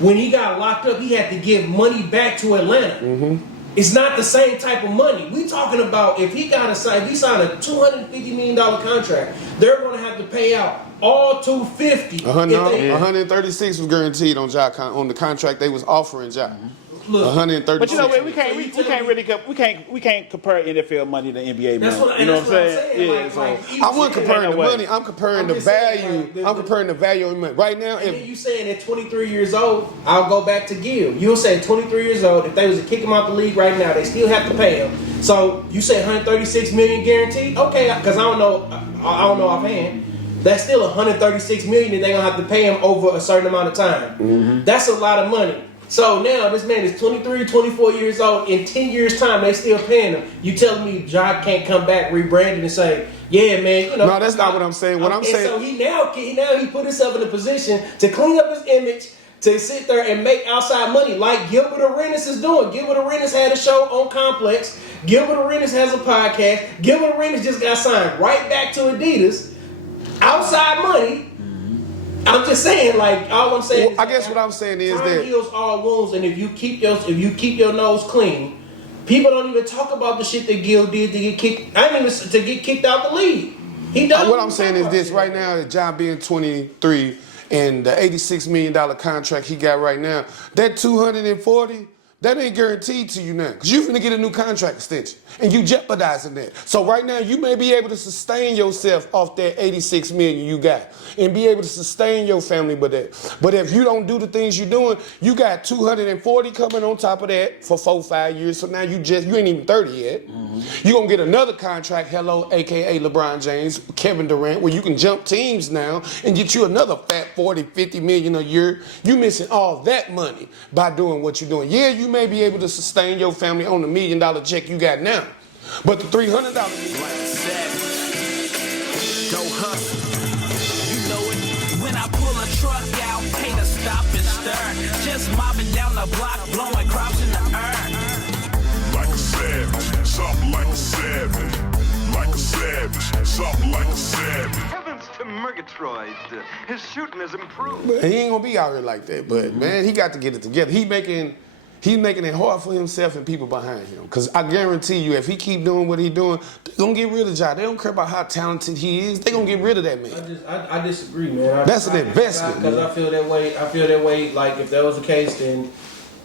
When he got locked up, he had to give money back to Atlanta. It's not the same type of money. We talking about if he signed a $250 million contract, they're going to have to pay out all $250. 136 was guaranteed on the contract they was offering Ja. Look, 136. But you know what? We can't compare NFL money to NBA money. That's what you know I'm what I'm saying? saying. Yeah, so I wasn't comparing the way. money. I'm comparing the just saying, value. like, I'm comparing the value of money. Right now, And then if you saying at 23 years old, I'll go back to Gil. You'll say at 23 years old, if they was to kick him out the league right now, they still have to pay him. So you say 136 million guaranteed? Okay, because I don't know offhand. That's still 136 million that they're gonna have to pay him over a certain amount of time. That's a lot of money. So now this man is 23, 24 years old. In 10 years' time, they still paying him. You telling me Ja can't come back rebranded and say, yeah, man, you know. No, that's not what I'm saying. What I'm saying. So he put himself in a position to clean up his image, to sit there and make outside money like Gilbert Arenas is doing. Gilbert Arenas had a show on Complex. Gilbert Arenas has a podcast. Gilbert Arenas just got signed right back to Adidas. Outside money. I'm just saying, like, all I'm saying. Well, I guess what I'm saying is time that heals all wounds, and if you keep your nose clean, people don't even talk about the shit that Gil did to get kicked. I didn't even to get kicked out the league. He doesn't. what I'm saying is this: right now, Ja being 23 and the $86 million contract he got right now, that 240. That ain't guaranteed to you now, because you're finna get a new contract extension, and you jeopardizing that. So right now, you may be able to sustain yourself off that $86 million you got, and be able to sustain your family with that. But if you don't do the things you're doing, you got 240 coming on top of that for 4-5 years. So now you ain't even 30 yet. You're gonna get another contract, aka LeBron James, Kevin Durant, where you can jump teams now and get you another fat 40, 50 million a year. You missing all that money by doing what you're doing. Yeah, you may be able to sustain your family on the $1 million check you got now, but the $300. Go hustle. You know it. When I pull a truck out, pay to stop and stir. Just mobbing down the block, blowing crops in the air. Like a savage, something like a savage. Like a savage, something like a savage. Heavens to Murgatroyd. His shooting has improved. But he ain't gonna be out here like that. But man, he got to get it together. He's making it hard for himself and people behind him. Cause I guarantee you, if he keep doing what he doing, they gonna get rid of Ja. They don't care about how talented he is. They gonna get rid of that man. I disagree, man. That's an investment, Because man. I feel that way. Like if that was the case, then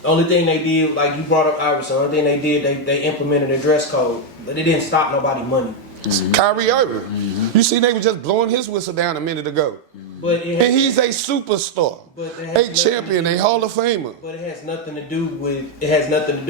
the only thing they did, like you brought up Iverson, the only thing they did, they implemented a dress code, but they didn't stop nobody money. Kyrie Irving. You see, they were just blowing his whistle down a minute ago. But And he's a superstar, a champion, a Hall of Famer. But it has nothing to do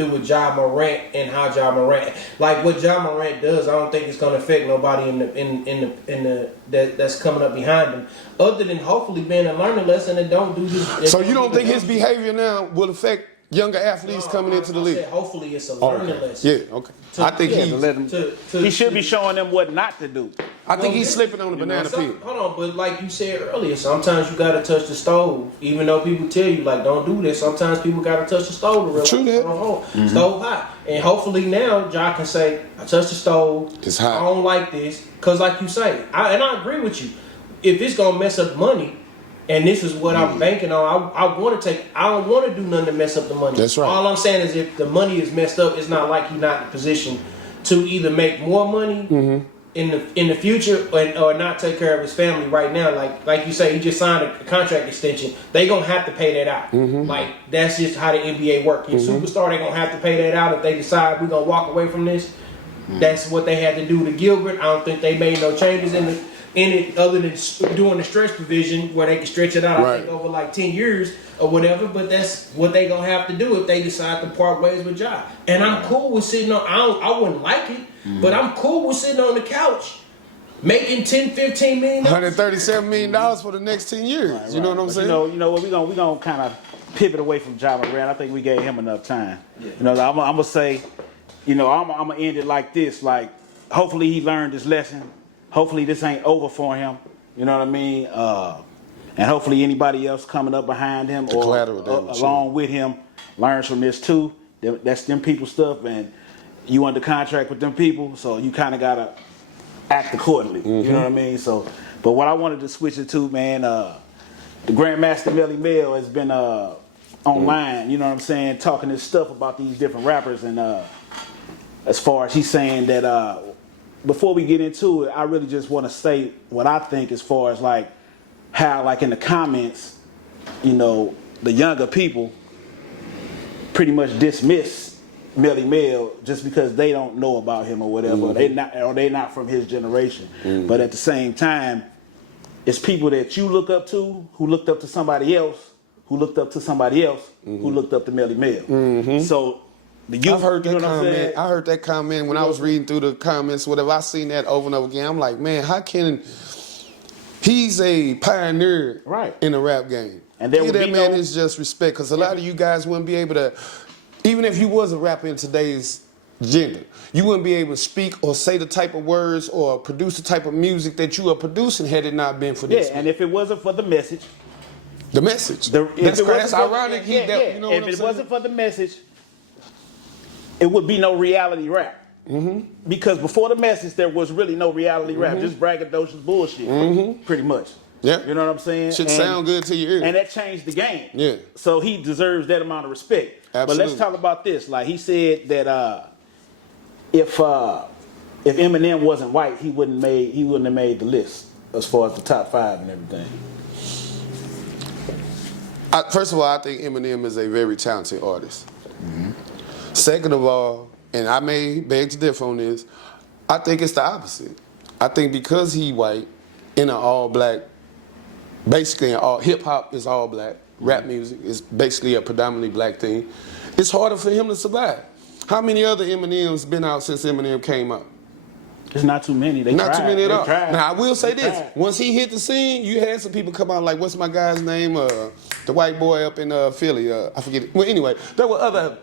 with Ja Morant and how Ja Morant, like what Ja Morant does. I don't think it's going to affect nobody in the that's coming up behind him, other than hopefully being a learning lesson and don't do this. So you don't think his behavior now will affect younger athletes coming into the league? Said hopefully it's a learning lesson. Yeah, okay. I think He should be showing them what not to do. I think he's slipping on the banana peel. Hold on, but like you said earlier, sometimes you gotta touch the stove, even though people tell you like don't do this. Sometimes people gotta touch the stove to realize True that. Stove hot, and hopefully now Ja can say, "I touched the stove. It's hot. I don't like this," because like you say, I agree with you. If it's gonna mess up money, and this is what I'm banking on, I don't want to do nothing to mess up the money. That's right. All I'm saying is if the money is messed up, it's not like you're not in a position to either make more money in the future or not take care of his family right now, like you say, he just signed a contract extension. They gonna have to pay that out. Like that's just how the NBA works. Your superstar, they gonna have to pay that out if they decide we're gonna walk away from this. That's what they had to do to Gilbert. I don't think they made no changes in it other than doing the stretch provision where they can stretch it out. I think over like 10 years or whatever. But that's what they gonna have to do if they decide to part ways with Ja. And I'm cool with sitting on. I wouldn't like it, but I'm cool with sitting on the couch making $10-15 million, $137 million for the next 10 years. Right, you know what I'm saying? You know what? We gonna kind of pivot away from Ja Morant. I think we gave him enough time. Yeah. You know, I'm gonna say, I'm gonna end it like this. Like, hopefully he learned his lesson. Hopefully this ain't over for him. You know what I mean? And hopefully anybody else coming up behind him or along with him learns from this too. That's them people stuff, and you under contract with them people, so you kind of gotta act accordingly. You know what I mean? So, but what I wanted to switch it to, man, the Grandmaster Melle Mel has been online. You know what I'm saying? Talking this stuff about these different rappers, and as far as he's saying that. Before we get into it, I really just want to say what I think as far as like how like in the comments, the younger people pretty much dismiss Melle Mel just because they don't know about him or whatever. They not from his generation. But at the same time, it's people that you look up to who looked up to somebody else, who looked up to somebody else, who looked up to Melle Mel. So I've heard that comment. I heard that comment when I was reading through the comments, whatever. I seen that over and over again. I'm like, man, how can he's a pioneer in the rap game? And give that man his just respect, because a lot of you guys wouldn't be able to, even if you was a rapper in today's gender, you wouldn't be able to speak or say the type of words or produce the type of music that you are producing had it not been for this. Yeah, and if it wasn't for the message. The message. That's ironic. If it wasn't for the message, it would be no reality rap. Because before the message, there was really no reality rap. Just braggadocious bullshit, pretty much. Yeah. You know what I'm saying? Should sound good to your ear. And that changed the game. Yeah. So he deserves that amount of respect. Absolutely. But let's talk about this. Like, he said that if Eminem wasn't white, he wouldn't have made the list as far as the top 5 and everything. First of all, I think Eminem is a very talented artist. Second of all, and I may beg to differ on this, I think it's the opposite. I think because he white in an all black, basically all hip hop is all black, rap music is basically a predominantly black thing, it's harder for him to survive. How many other Eminems been out since Eminem came out? There's not too many. Not too many at all. Now I will say this: once he hit the scene, you had some people come out like, what's my guy's name? The white boy up in Philly. I forget it. Well, anyway, there were other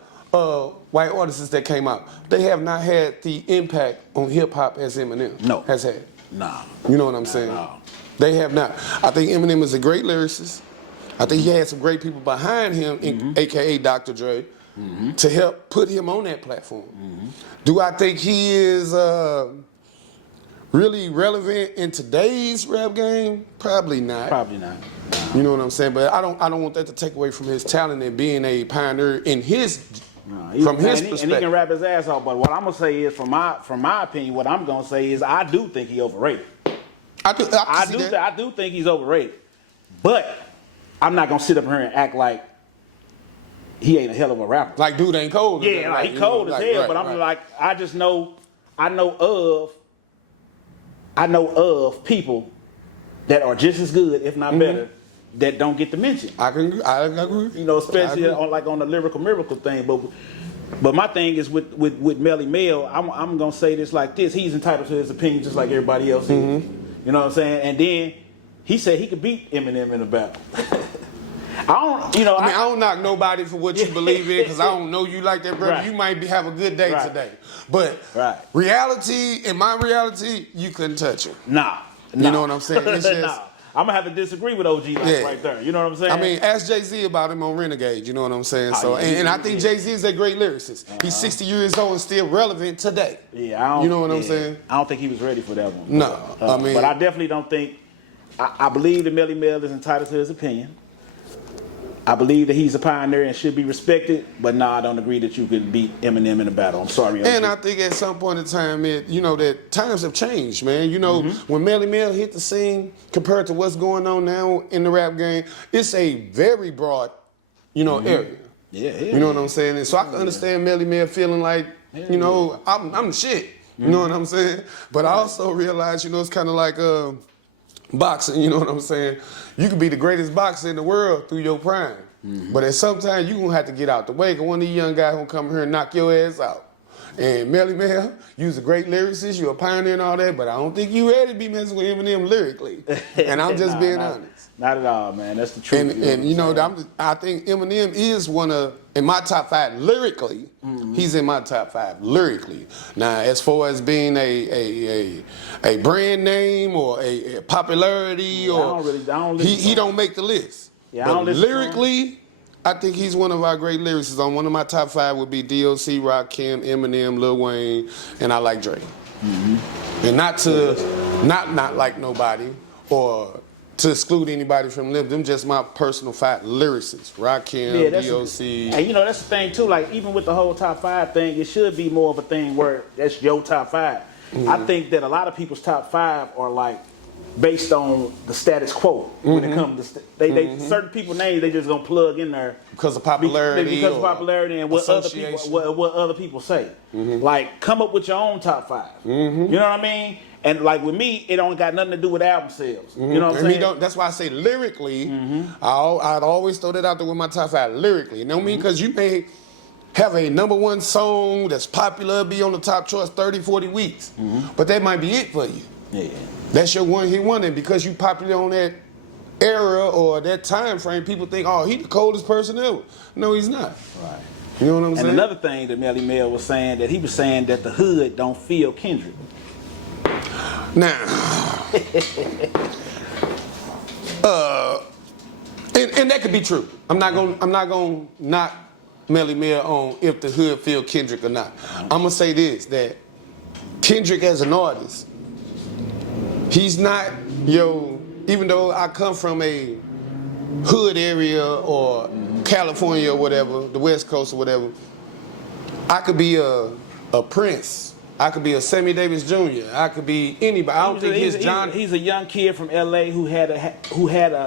white artists that came out. They have not had the impact on hip hop as Eminem has had. Nah. You know what I'm saying? No. They have not. I think Eminem is a great lyricist. I think he had some great people behind him, aka Dr. Dre, to help put him on that platform. Do I think he is really relevant in today's rap game? Probably not. Probably not. You know what I'm saying? But I don't want that to take away from his talent and being a pioneer in his from his perspective. And he can rap his ass off. But what I'm gonna say is, from my opinion, what I'm gonna say is, I do think he overrated. I do think he's overrated. But I'm not gonna sit up here and act like he ain't a hell of a rapper. Like, dude ain't cold. Yeah, like, he cold as hell. But I'm like, I know of people that are just as good, if not better, that don't get the mention. I agree. You know, especially on the lyrical miracle thing. But my thing is with Melle Mel, I'm gonna say this like this: he's entitled to his opinion just like everybody else is. You know what I'm saying? And then he said he could beat Eminem in a battle. I don't knock nobody for what you believe in, because I don't know you like that, brother. Right. You might have a good day today. But reality, in my reality, you couldn't touch him. Nah. You know what I'm saying? It's just, I'm going to have to disagree with OG right there. You know what I'm saying? I mean, ask Jay-Z about him on Renegade. You know what I'm saying? And I think Jay-Z is a great lyricist. He's 60 years old and still relevant today. Yeah, you know what I'm saying? I don't think he was ready for that one. No. But I definitely don't think, I believe that Melle Mel is entitled to his opinion. I believe that he's a pioneer and should be respected, but no, I don't agree that you can beat Eminem in a battle. I'm sorry. And I think at some point in time, that times have changed, man. When Melle Mel hit the scene compared to what's going on now in the rap game, it's a very broad, area. Yeah. You know what I'm saying? And so I can understand Melle Mel feeling like, I'm the shit. You know what I'm saying? But I also realize, it's kind of like boxing, you know what I'm saying? You could be the greatest boxer in the world through your prime. But at some time, you're going to have to get out the way, because one of these young guys going to come here and knock your ass out. And Melle Mel, you's a great lyricist, you're a pioneer and all that, but I don't think you ready to be messing with Eminem lyrically. And I'm just being honest. Not at all, man. That's the truth. And I think Eminem is in my top 5 lyrically. He's in my top 5 lyrically. Now, as far as being a brand name or a popularity, he don't make the list. Yeah, but I don't listen lyrically, I think he's one of our great lyricists. One of my top 5 would be DOC, Rakim, Eminem, Lil Wayne, and I like Drake. And not like nobody or to exclude anybody from them just my personal 5 lyricists. Rakim, DOC. And that's the thing too, like even with the whole top 5 thing, it should be more of a thing where that's your top 5. I think that a lot of people's top 5 are like based on the status quo when it comes to they certain people names they just gonna plug in there because of popularity. Because of popularity and what other people say. Like come up with your own top 5. You know what I mean? And like with me, it don't got nothing to do with album sales. You know what I'm saying? That's why I say lyrically, I'd always throw that out there with my top 5 lyrically. You know what I mean? Because you may have a number 1 song that's popular, be on the top charts 30, 40 weeks. But that might be it for you. Yeah. That's your one-hit wonder. And because you popular on that era or that time frame, people think, oh, he the coldest person ever. No, he's not. Right. You know what I'm saying? And another thing that Melle Mel was saying, that he was saying that the hood don't feel Kendrick. Now, and that could be true. I'm not gonna knock Melle Mel on if the hood feel Kendrick or not. I'm gonna say this, that Kendrick as an artist, he's not even though I come from a hood area or California or whatever, the West Coast or whatever, I could be a Prince. I could be a Sammy Davis Jr. I could be anybody. I don't think he's a young kid from L.A. who had a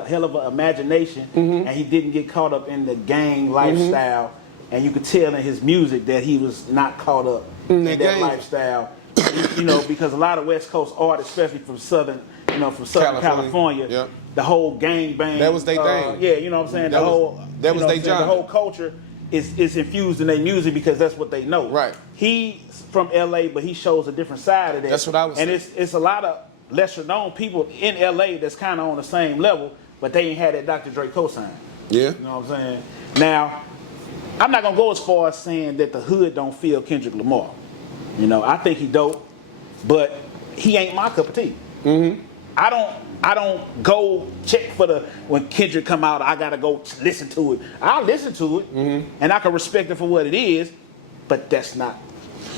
hell of an imagination, and he didn't get caught up in the gang lifestyle. And you could tell in his music that he was not caught up in that lifestyle. Because a lot of West Coast art, especially from Southern California, the whole gang bang. That was their thing. Yeah, you know what I'm saying? That was their job. The whole culture is infused in their music because that's what they know. Right. He's from LA, but he shows a different side of that. That's what I was saying. And it's a lot of lesser known people in LA that's kind of on the same level, but they ain't had that Dr. Dre cosign. Yeah. You know what I'm saying? Now, I'm not gonna go as far as saying that the hood don't feel Kendrick Lamar. I think he dope, but he ain't my cup of tea. I don't go check for when Kendrick come out, I gotta go listen to it. I'll listen to it, and I can respect it for what it is, but that's not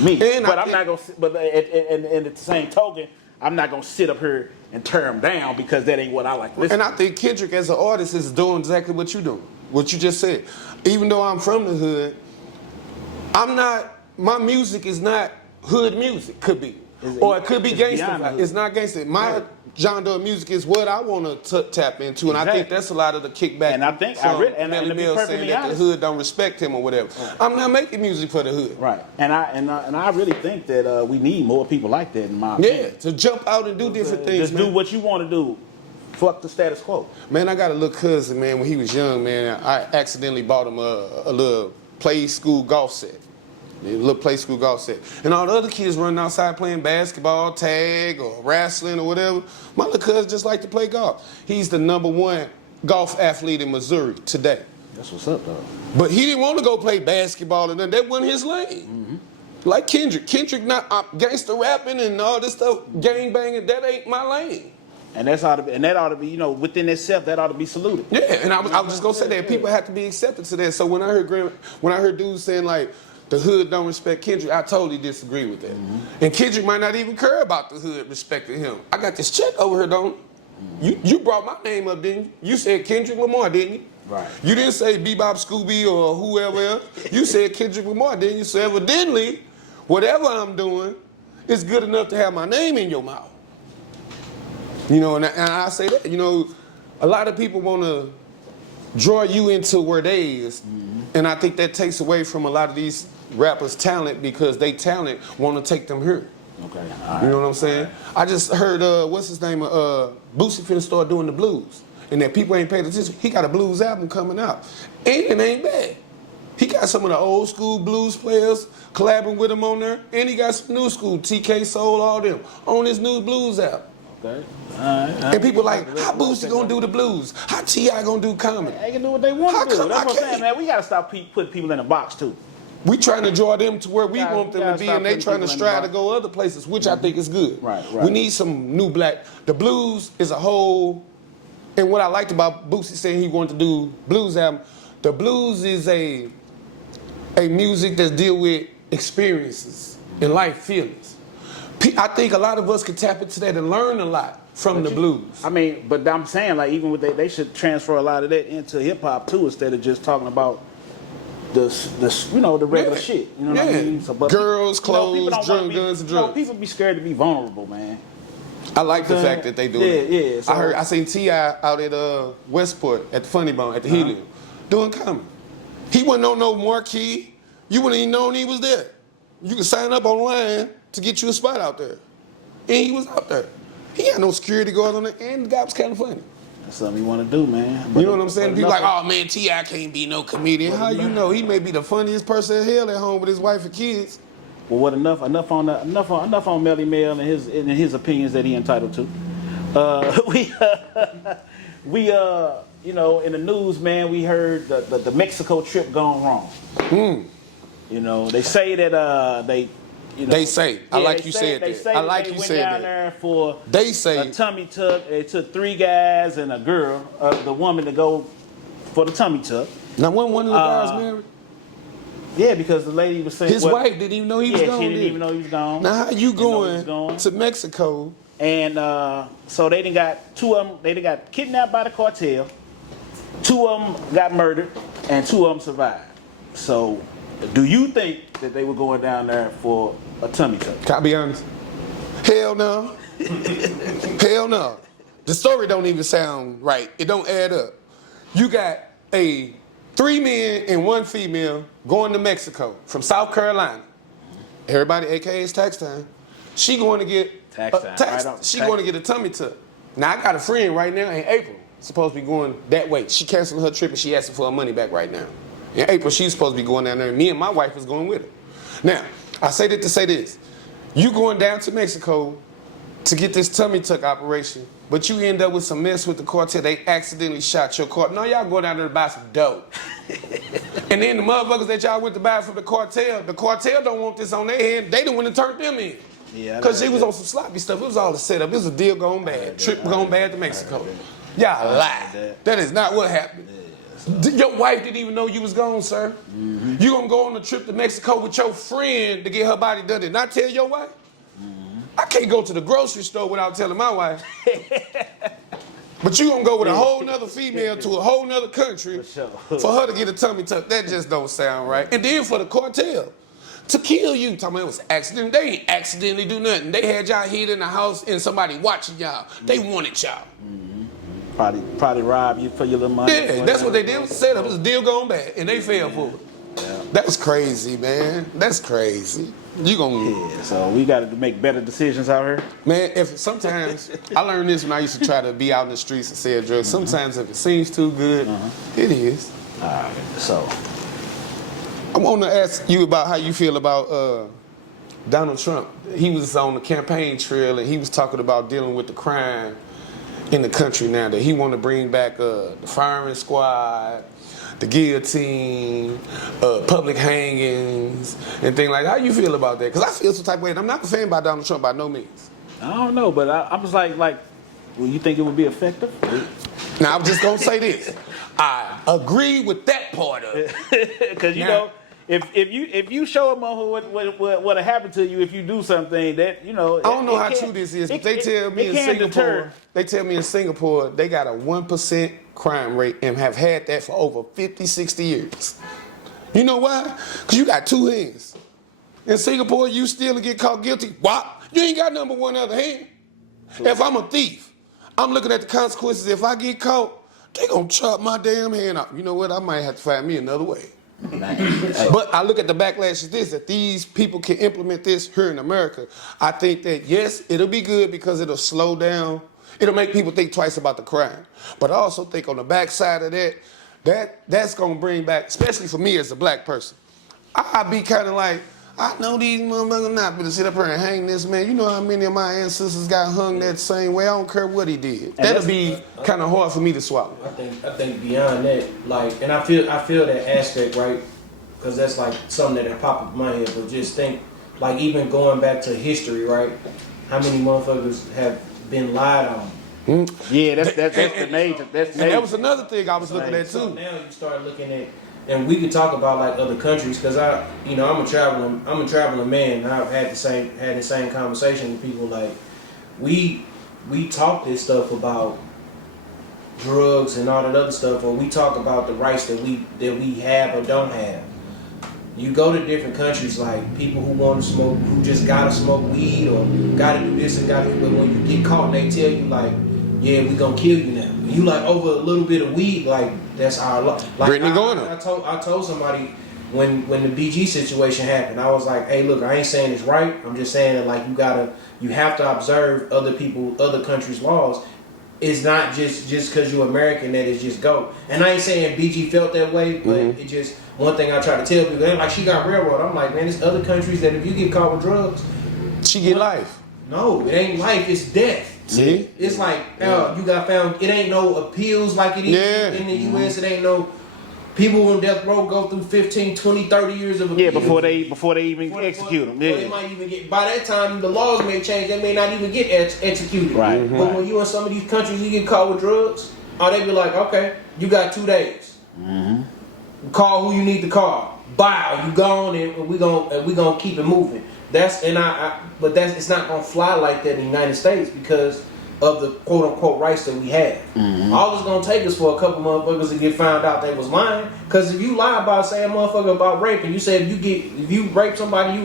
me. But I'm not gonna. But at the same token, I'm not gonna sit up here and tear him down because that ain't what I like. And I think Kendrick as an artist is doing exactly what you're doing, what you just said. Even though I'm from the hood, I'm not. My music is not hood music. Could be. Or it could be gangster. It's not gangster. My genre of music is what I want to tap into, and I think that's a lot of the kickback. And I think Melle Mel saying that the hood don't respect him or whatever. Right. I'm not making music for the hood. Right. And I really think that we need more people like that in my opinion. Yeah, to jump out and do different things. Just do what you want to do. Fuck the status quo. Man, I got a little cousin, man. When he was young, man, I accidentally bought him a little play school golf set. A little play school golf set. And all the other kids running outside playing basketball, tag, or wrestling or whatever. My little cousin just like to play golf. He's the #1 golf athlete in Missouri today. That's what's up, though. But he didn't want to go play basketball and that wasn't his lane. Like Kendrick. Kendrick not gangster rapping and all this stuff, gang banging, that ain't my lane. And that ought to be, within itself, that ought to be saluted. Yeah, and I was just gonna say that people have to be accepted to that. So when I heard dudes saying like the hood don't respect Kendrick, I totally disagree with that. And Kendrick might not even care about the hood respecting him. I got this check over here, don't you? You brought my name up, didn't you? You said Kendrick Lamar, didn't you? Right. You didn't say Bebop Scooby or whoever else. You said Kendrick Lamar, didn't you? So evidently, whatever I'm doing is good enough to have my name in your mouth. You know, and I say that, you know, a lot of people want to draw you into where they is, and I think that takes away from a lot of these rappers' talent because they talent want to take them here. Okay. You know what I'm saying? I just heard, what's his name? Boosie finna start doing the blues. And that people ain't paying attention. He got a blues album coming out. And it ain't bad. He got some of the old school blues players collabing with him on there. And he got some new school, TK Soul, all them, on his new blues album. Okay. All right. And people like, how Boosie gonna do the blues? How T.I. gonna do comedy? They can do what they want to do. come That's I what I'm saying, can't? man. We got to stop putting people in a box, too. We trying to draw them to where we Yeah, want them gotta to be, stop and they putting trying to people in the strive to box. go other places, which I think is good. Right. We need some new black. The blues is a whole, and what I liked about Boosie saying he wanted to do blues album, the blues is a music that deal with experiences and life feelings. I think a lot of us could tap into that and learn a lot from the blues. I mean, but I'm saying, like, even with they should transfer a lot of that into hip hop too, instead of just talking about the regular shit. You know what I mean? So, but girls, clothes, people don't wanna guns, and drugs. People be scared to be vulnerable, man. I like the fact that they do it. Yeah. So, I seen T.I. out at Westport at the Funny Bone at the Helium doing comedy. He wasn't on no marquee. You wouldn't even known he was there. You could sign up online to get you a spot out there, and he was out there. He had no security guards on it, and the guy was kind of funny. that's something you want to do, man. You know what I'm saying? People like, oh man, T.I. can't be no comedian. How you know? He may be the funniest person in hell at home with his wife and kids. Well, what enough on Melle Mel and his opinions that he entitled to. We you know, in the news, man, we heard the Mexico trip gone wrong. You know, they say that They say. I like you said that. I like you said They went down that. there for They say. a tummy tuck. It took 3 guys and a girl, the woman, to go for the tummy tuck. Now, when one of the guys married? Yeah, because the lady was saying His wife didn't even know he was gone. she didn't did even know he was gone. Now, how you Didn't know he was going gone. to Mexico? And so they done got 2 of them. They done got kidnapped by the cartel. 2 of them got murdered, and 2 of them survived. So, do you think that they were going down there for a tummy tuck? Can I be honest? Hell no. Hell no. The story don't even sound right. It don't add up. You got 3 men and 1 female going to Mexico from South Carolina. Everybody, AKA it's tax time. She going to get Tax time, right on. She Tax. going to get a tummy tuck. Now I got a friend right now in April supposed to be going that way. She canceled her trip and she asking for her money back right now. In April she's supposed to be going down there and me and my wife is going with her. Now I say that to say this: you going down to Mexico to get this tummy tuck operation, but you end up with some mess with the cartel. They accidentally shot your car. No, y'all go down there to buy some dope. And then the motherfuckers that y'all went to buy from the cartel don't want this on their head. They the one that turned them in. Yeah, Because she was on some sloppy stuff. It was all a setup. It was a deal going bad. Trip going bad to Mexico. Y'all lie. That is not what happened. Your wife didn't even know you was gone, sir. You gonna go on a trip to Mexico with your friend to get her body done and not tell your wife? I can't go to the grocery store without telling my wife. But you gonna go with a whole nother female to a whole nother country for her to get a tummy tuck. That just don't sound right. And then for the cartel to kill you, talking about it was an accident. They ain't accidentally do nothing. They had y'all hid in the house and somebody watching y'all. They wanted y'all. Probably rob you for your little money. Yeah, that's what they did. It was a setup. It was a deal going bad, and they fell for it. Yeah. That was crazy, man. That's crazy. You gonna Yeah, so we got to make better decisions out here. man? If sometimes I learned this when I used to try to be out in the streets and sell drugs. Sometimes if it seems too good, it is. All right, so I want to ask you about how you feel about Donald Trump. He was on the campaign trail and he was talking about dealing with the crime in the country now. That he want to bring back the firing squad, the guillotine, public hangings, and things like that. How you feel about that? Because I feel some type of way. And I'm not a fan by Donald Trump by no means. I don't know, but I was like, well, you think it would be effective? Now I'm just gonna say this. I agree with that part of it. Because you Now- know, if you show a motherfucker what happened to you if you do something that, you know. I don't know how true this is, but they tell me in Singapore they got a 1% crime rate and have had that for over 50, 60 years. You know why? Because you got two hands. In Singapore, you still get caught guilty. Why? You ain't got number one other hand. If I'm a thief, I'm looking at the consequences. If I get caught, they gonna chop my damn hand off. You know what? I might have to find me another way. But I look at the backlash of this, that these people can implement this here in America. I think that, yes, it'll be good because it'll slow down. It'll make people think twice about the crime. But I also think on the backside of that's going to bring back, especially for me as a black person, I'd be kind of like, I know these motherfuckers not going to sit up here and hang this man. You know how many of my ancestors got hung that same way? I don't care what he did. That'll be kind of hard for me to swallow. I think beyond that, like, and I feel that aspect, right? Because that's like something that popped up in my head. But just think, like, even going back to history, right? How many motherfuckers have been lied on? Yeah, that's the nature. And that was another thing I was looking at too. So now you start looking at, and we could talk about like other countries, because I'm a traveling man. And I've had the same conversation with people. Like, we talk this stuff about drugs and all that other stuff, or we talk about the rights that we have or don't have. You go to different countries, like people who want to smoke, who just gotta smoke weed or gotta do this and gotta do. But when you get caught, they tell you like, yeah, we gonna kill you now. You like over a little bit of weed, like that's our law. Like I told somebody when the BG situation happened, I was like, hey, look, I ain't saying it's right. I'm just saying that like you have to observe other countries' laws. It's not just because you're American that it's just go. And I ain't saying BG felt that way, but it just one thing I try to tell people. They're like, she got railroad. I'm like, man, there's other countries that if you get caught with drugs, she get life. No, it ain't life. It's death. See? It's like, you got found. It ain't no appeals like it is in the U.S. It ain't no people on death row go through 15, 20, 30 years of appeals. Yeah, before they even execute them. Yeah. They might even get, by that time, the laws may change. They may not even get executed. Right. But when you in some of these countries, you get caught with drugs, they be like, okay, you got 2 days. Call who you need to call. Bow, you gone, and we gonna keep it moving. But it's not gonna fly like that in the United States because of the quote unquote rights that we have. All it's gonna take is for a couple motherfuckers to get found out they was lying. Cause if you lie about say a motherfucker about rape and you say if you rape somebody you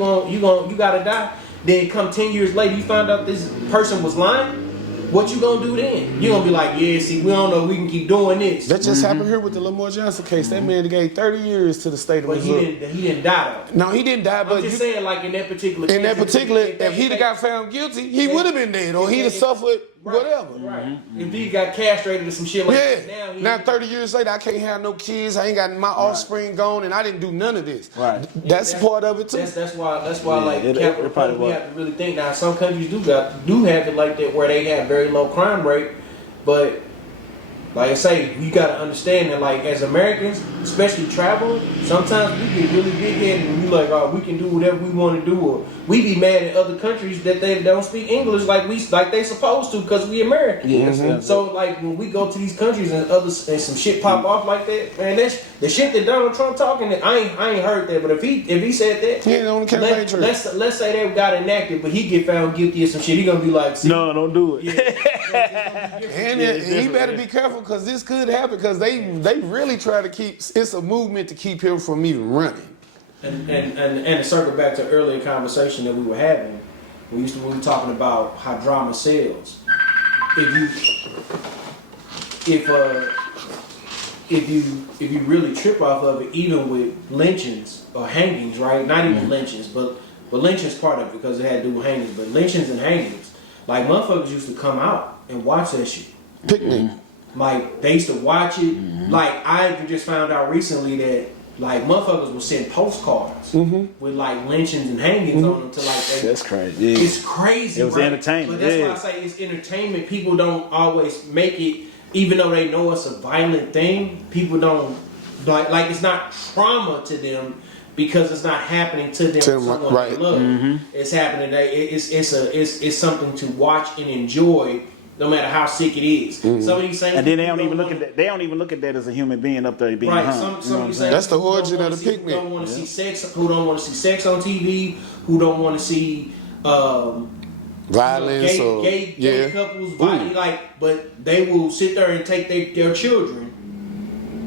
gotta die, then come 10 years later you find out this person was lying, what you gonna do then? You gonna be like, yeah, see, we don't know, we can keep doing this. That just happened here with the Lamar Johnson case. That man gave 30 years to the state of Missouri. He didn't die though. No, he didn't die, but I'm just saying, like in that particular case, if he'd have got found guilty, he would have been dead, or he'd have suffered whatever. Right. If he got castrated or some shit like that. Now 30 years later, I can't have no kids. I ain't got my offspring gone, and I didn't do none of this. Right. That's part of it too. That's why like capital punishment, we have to really think. Now some countries do have it like that where they have very low crime rate, but like I say, you gotta understand that like as Americans, especially traveling, sometimes we get really big headed and we like, oh, we can do whatever we want to do, or we be mad at other countries that they don't speak English like they supposed to because we American. So like when we go to these countries and some shit pop off like that, man, that's the shit that Donald Trump talking. I ain't heard that, but if he said that, he ain't on the campaign trail. Let's say they got enacted, but he get found guilty of some shit, he gonna be like, no, don't do it. And he better be careful because this could happen because they really try to keep. It's a movement to keep him from even running. And to circle back to earlier conversation that we were having, we were talking about how drama sells. If you really trip off of it, even with lynchings or hangings, right? Not even lynchings, but lynchings part of it because it had to do with hangings. But lynchings and hangings, like motherfuckers used to come out and watch that shit. Picnic. Like they used to watch it. Like I just found out recently that like motherfuckers will send postcards with like lynchings and hangings on them to like that's crazy. Yeah. It's crazy. It was entertainment. But that's why I say it's entertainment. People don't always make it, even though they know it's a violent thing. People don't like it's not trauma to them because it's not happening to them. Someone they love. It's happening. It's something to watch and enjoy no matter how sick it is. Some of these same And then they don't people even look at that. They don't even look at that as a human being up there being right. hung. Some of these same That's the people origin don't of the wanna see- pick-me. Don't want to see sex. Who don't want to see sex on TV? Who don't want to see Violence or gay couples? Like, but they will sit there and take their children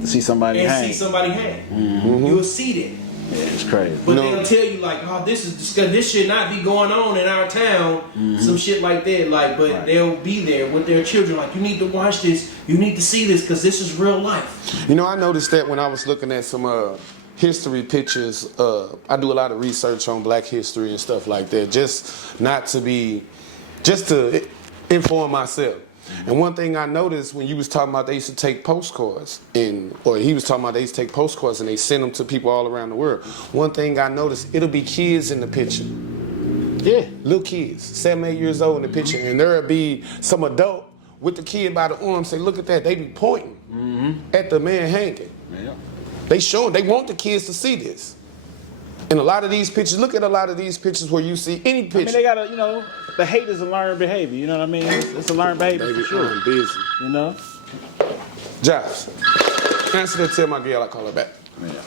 To see somebody and hang. see somebody hang. You'll see that. Yeah, it's crazy. But they'll tell you like, oh, this is disgusting. This should not be going on in our town. Some shit like that. Like, but they'll be there with their children. Like, you need to watch this. You need to see this because this is real life. You know, I noticed that when I was looking at some history pictures. I do a lot of research on Black history and stuff like that, just to inform myself. And one thing I noticed when you was talking about they used to take postcards, or he was talking about they used to take postcards and they send them to people all around the world. One thing I noticed, it'll be kids in the picture. Yeah. Little kids, 7, 8 years old in the picture, and there'll be some adult with the kid by the arm, say, look at that, they be pointing at the man hanging. Yeah. They want the kids to see this. And a lot of these pictures, look at a lot of these pictures where you see any picture. I mean, they gotta, the hate is a learned behavior. You know what I mean? It's a learned behavior Baby, for sure. I'm busy. You know? Josh, answer that, tell my girl I call her back. Yeah.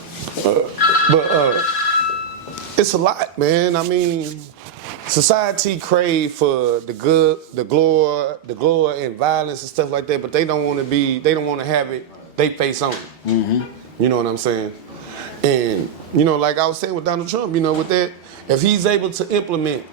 It's a lot, man. I mean, society crave for the good, the glory and violence and stuff like that, but they don't want to have it they face on. You know what I'm saying? And, like I was saying with Donald Trump, with that, if he's able to implement,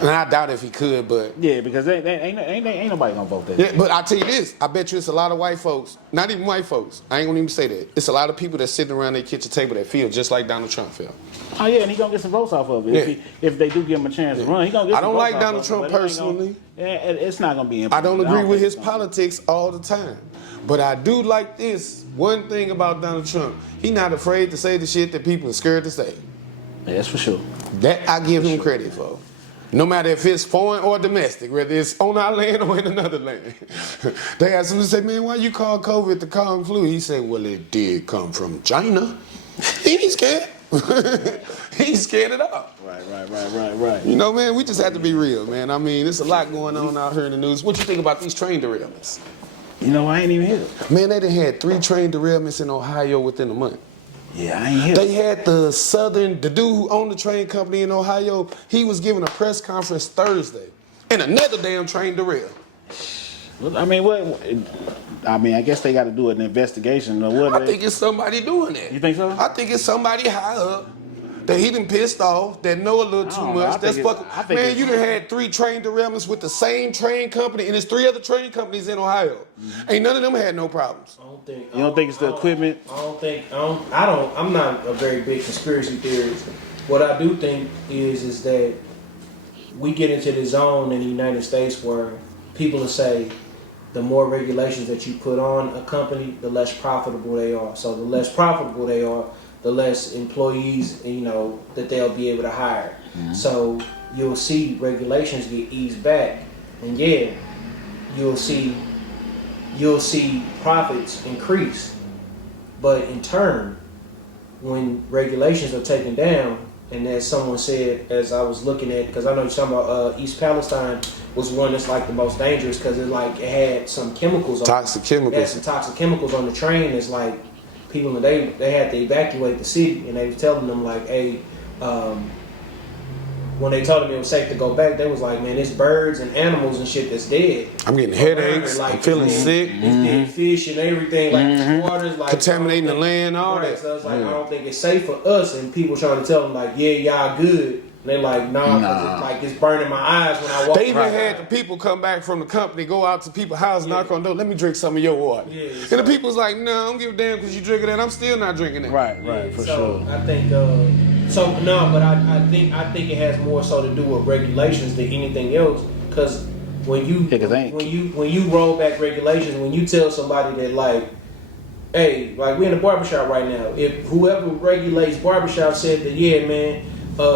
and I doubt if he could, but... Yeah, because ain't nobody gonna vote that. Yeah, but I tell you this, I bet you it's a lot of white folks, not even white folks, I ain't gonna even say that. It's a lot of people that's sitting around their kitchen table that feel just like Donald Trump felt. Oh yeah, and he gonna get some votes off of it. If they do give him a chance to run, he gonna get some votes off of it. I don't like Donald Trump personally. It's not gonna be I don't agree with his think politics all the time. But I do like this one thing about Donald Trump. He not afraid to say the shit that people are scared to say. Yeah, that's for sure. That I give him credit for. No matter if it's foreign or domestic, whether it's on our land or in another land. They asked him to say, man, why you call COVID the Kong flu? He said, well, it did come from China. He ain't scared. He's scared it up. Right. Man, we just have to be real, man. I mean, there's a lot going on out here in the news. What you think about these train derailments? I ain't even hear it. Man, they done had 3 train derailments in Ohio within a month. Yeah, I ain't hear They it. had the dude who owned the train company in Ohio, he was giving a press conference Thursday, and another damn train derailed. I mean, what? I guess they got to do an investigation. Or what? I think it's somebody doing that. You think so? I think it's somebody high up that he done pissed off, that know a little too much. That's fucking. Man, you done had 3 train derailments with the same train company, and there's 3 other train companies in Ohio. Ain't none of them had no problems. You don't think it's the equipment? I'm not a very big conspiracy theorist. What I do think is that we get into the zone in the United States where people will say the more regulations that you put on a company, the less profitable they are. So the less profitable they are, the less employees, that they'll be able to hire. So you'll see regulations get eased back, and you'll see profits increase. But in turn, when regulations are taken down, and as someone said, as I was looking at, because I know you're talking about East Palestine was one that's like the most dangerous because it had some chemicals on Toxic it. chemicals. It had some toxic chemicals on the train. It's like people, they had to evacuate the city, and they were telling them like, hey, when they told them it was safe to go back, they was like, man, it's birds and animals and shit that's dead. I'm getting headaches, I'm feeling sick. It's dead fish and everything, like water's like Contaminating the land, all right, that. So it's like, I don't think it's safe for us, and people trying to tell them like, yeah, y'all good. And they like, nah, 'cause it's burning my eyes when I walk. They even had the people come back from the company, go out to people's houses, knock on the door, let me drink some of your water. Yeah, and the people's like, no, I don't give a damn because you drinking that. I'm still not drinking that. Right, for so sure. I think I think it has more so to do with regulations than anything else. Because when you roll back regulations, when you tell somebody that like, hey, like we in a barbershop right now, if whoever regulates barbershop said that, yeah, man,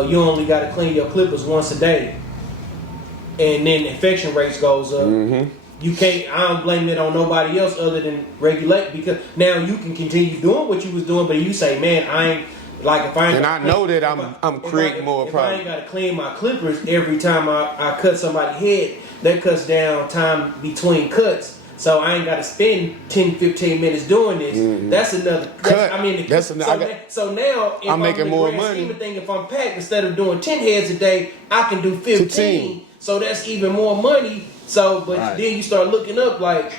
you only got to clean your clippers once a day, and then infection rates goes up. You can't. I don't blame it on nobody else other than regulate, because now you can continue doing what you was doing, but you say, man, Like if I ain't And gotta I know clean- that if I'm creating more If I ain't problems. got to clean my clippers every time I cut somebody's head, that cuts down time between cuts. So I ain't got to spend 10, 15 minutes doing this. That's another Cut. So now if I'm making in the more grand money. scheme of thing, if I'm packed, instead of doing 10 heads a day, I can do 15. 15. So that's even more money. So, but Right. then you start looking up like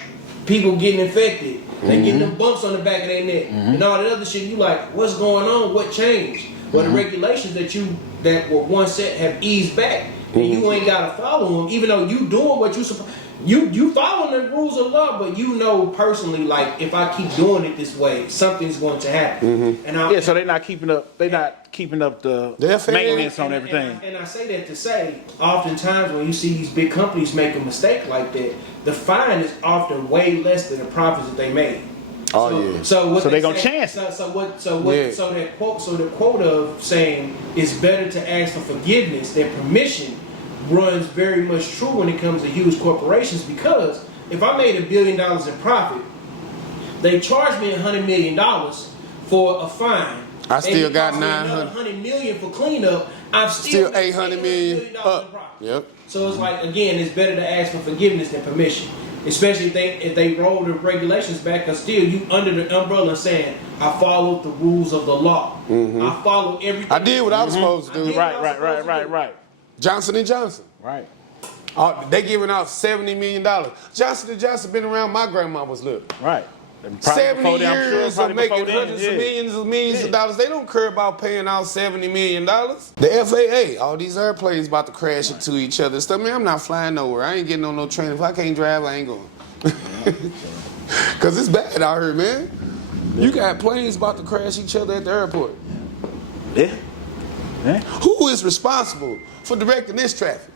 people getting infected. They getting them bumps on the back of their neck and all that other shit. You like, what's going on? What changed? Well, the regulations that were once set have eased back, and you ain't gotta follow them, even though you doing what you supposed. You following the rules of law, but you know personally, like if I keep doing it this way, something's going to happen. And So they're not keeping up. They're not keeping up the FAA. maintenance on everything. And I say that to say, oftentimes when you see these big companies make a mistake like that, the fine is often way less than the profits that they made. Oh, so, yeah. So what So they say- gonna chance it. So the quote of saying it's better to ask for forgiveness than permission runs very much true when it comes to huge corporations, because if I made $1 billion in profit, they charged me $100 million for a fine. I still And it got cost me another 900. $100 million for cleanup. I've still made $800 million in up. profit. Yep. So it's like, again, it's better to ask for forgiveness than permission. Especially if they roll the regulations back, because still you under the umbrella saying, I followed the rules of the law. I followed everything. I did what I was supposed to do. I did what I was supposed to do. Right. Johnson & Johnson. Right. They giving out $70 million. Johnson & Johnson been around my grandmama's little. Right. And probably 70 before then, I'm sure, years probably of making before then, hundreds yeah. of millions of dollars. They don't care about paying out $70 million. The FAA, all these airplanes about to crash into each other and stuff. Man, I'm not flying nowhere. I ain't getting on no train. If I can't drive, I ain't going. Because it's bad out here, man. You got planes about to crash each other at the airport. Yeah. Who is responsible for directing this traffic?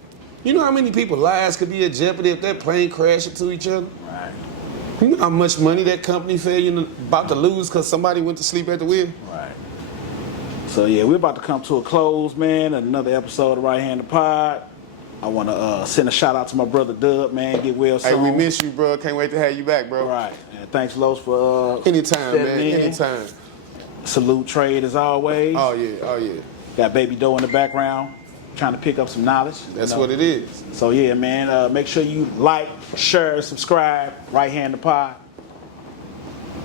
You know how many people's lives could be in jeopardy if that plane crashed into each other? Right. You know how much money that company failure about to lose because somebody went to sleep at the wheel? Right. So yeah, we're about to come to a close, man. Another episode of Right Hand the Pod. I want to send a shout out to my brother Dubb, man. Get well soon. Hey, we miss you, bro. Can't wait to have you back, bro. Right. And thanks, Los, for Anytime, stepping man. in. Anytime. Salute Trade as always. Oh yeah. Got Baby Doe in the background, trying to pick up some knowledge. That's what it is. So yeah, man. Make sure you like, share, subscribe. Right Hand the Pod.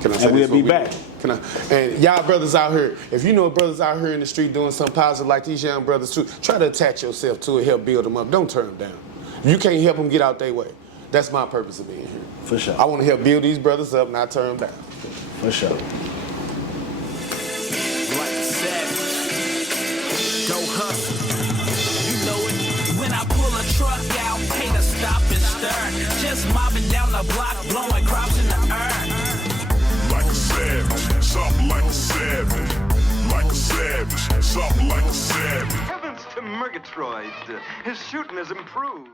Can I say And we'll this be before we back. do? Can I? And y'all brothers out here, if you know brothers out here in the street doing something positive like these young brothers too, try to attach yourself to it, help build them up. Don't turn them down. You can't help them get out their way. That's my purpose of being here. For sure. I want to help build these brothers up, not turn them down. For sure. Like a savage, go hustle. You know it. When I pull a truck out, pay to stop and stir. Just mobbing down the block, blowing crops in the air. Like a savage, something like a savage. Like a savage, something like a savage. Heavens to Murgatroyd. His shooting has improved.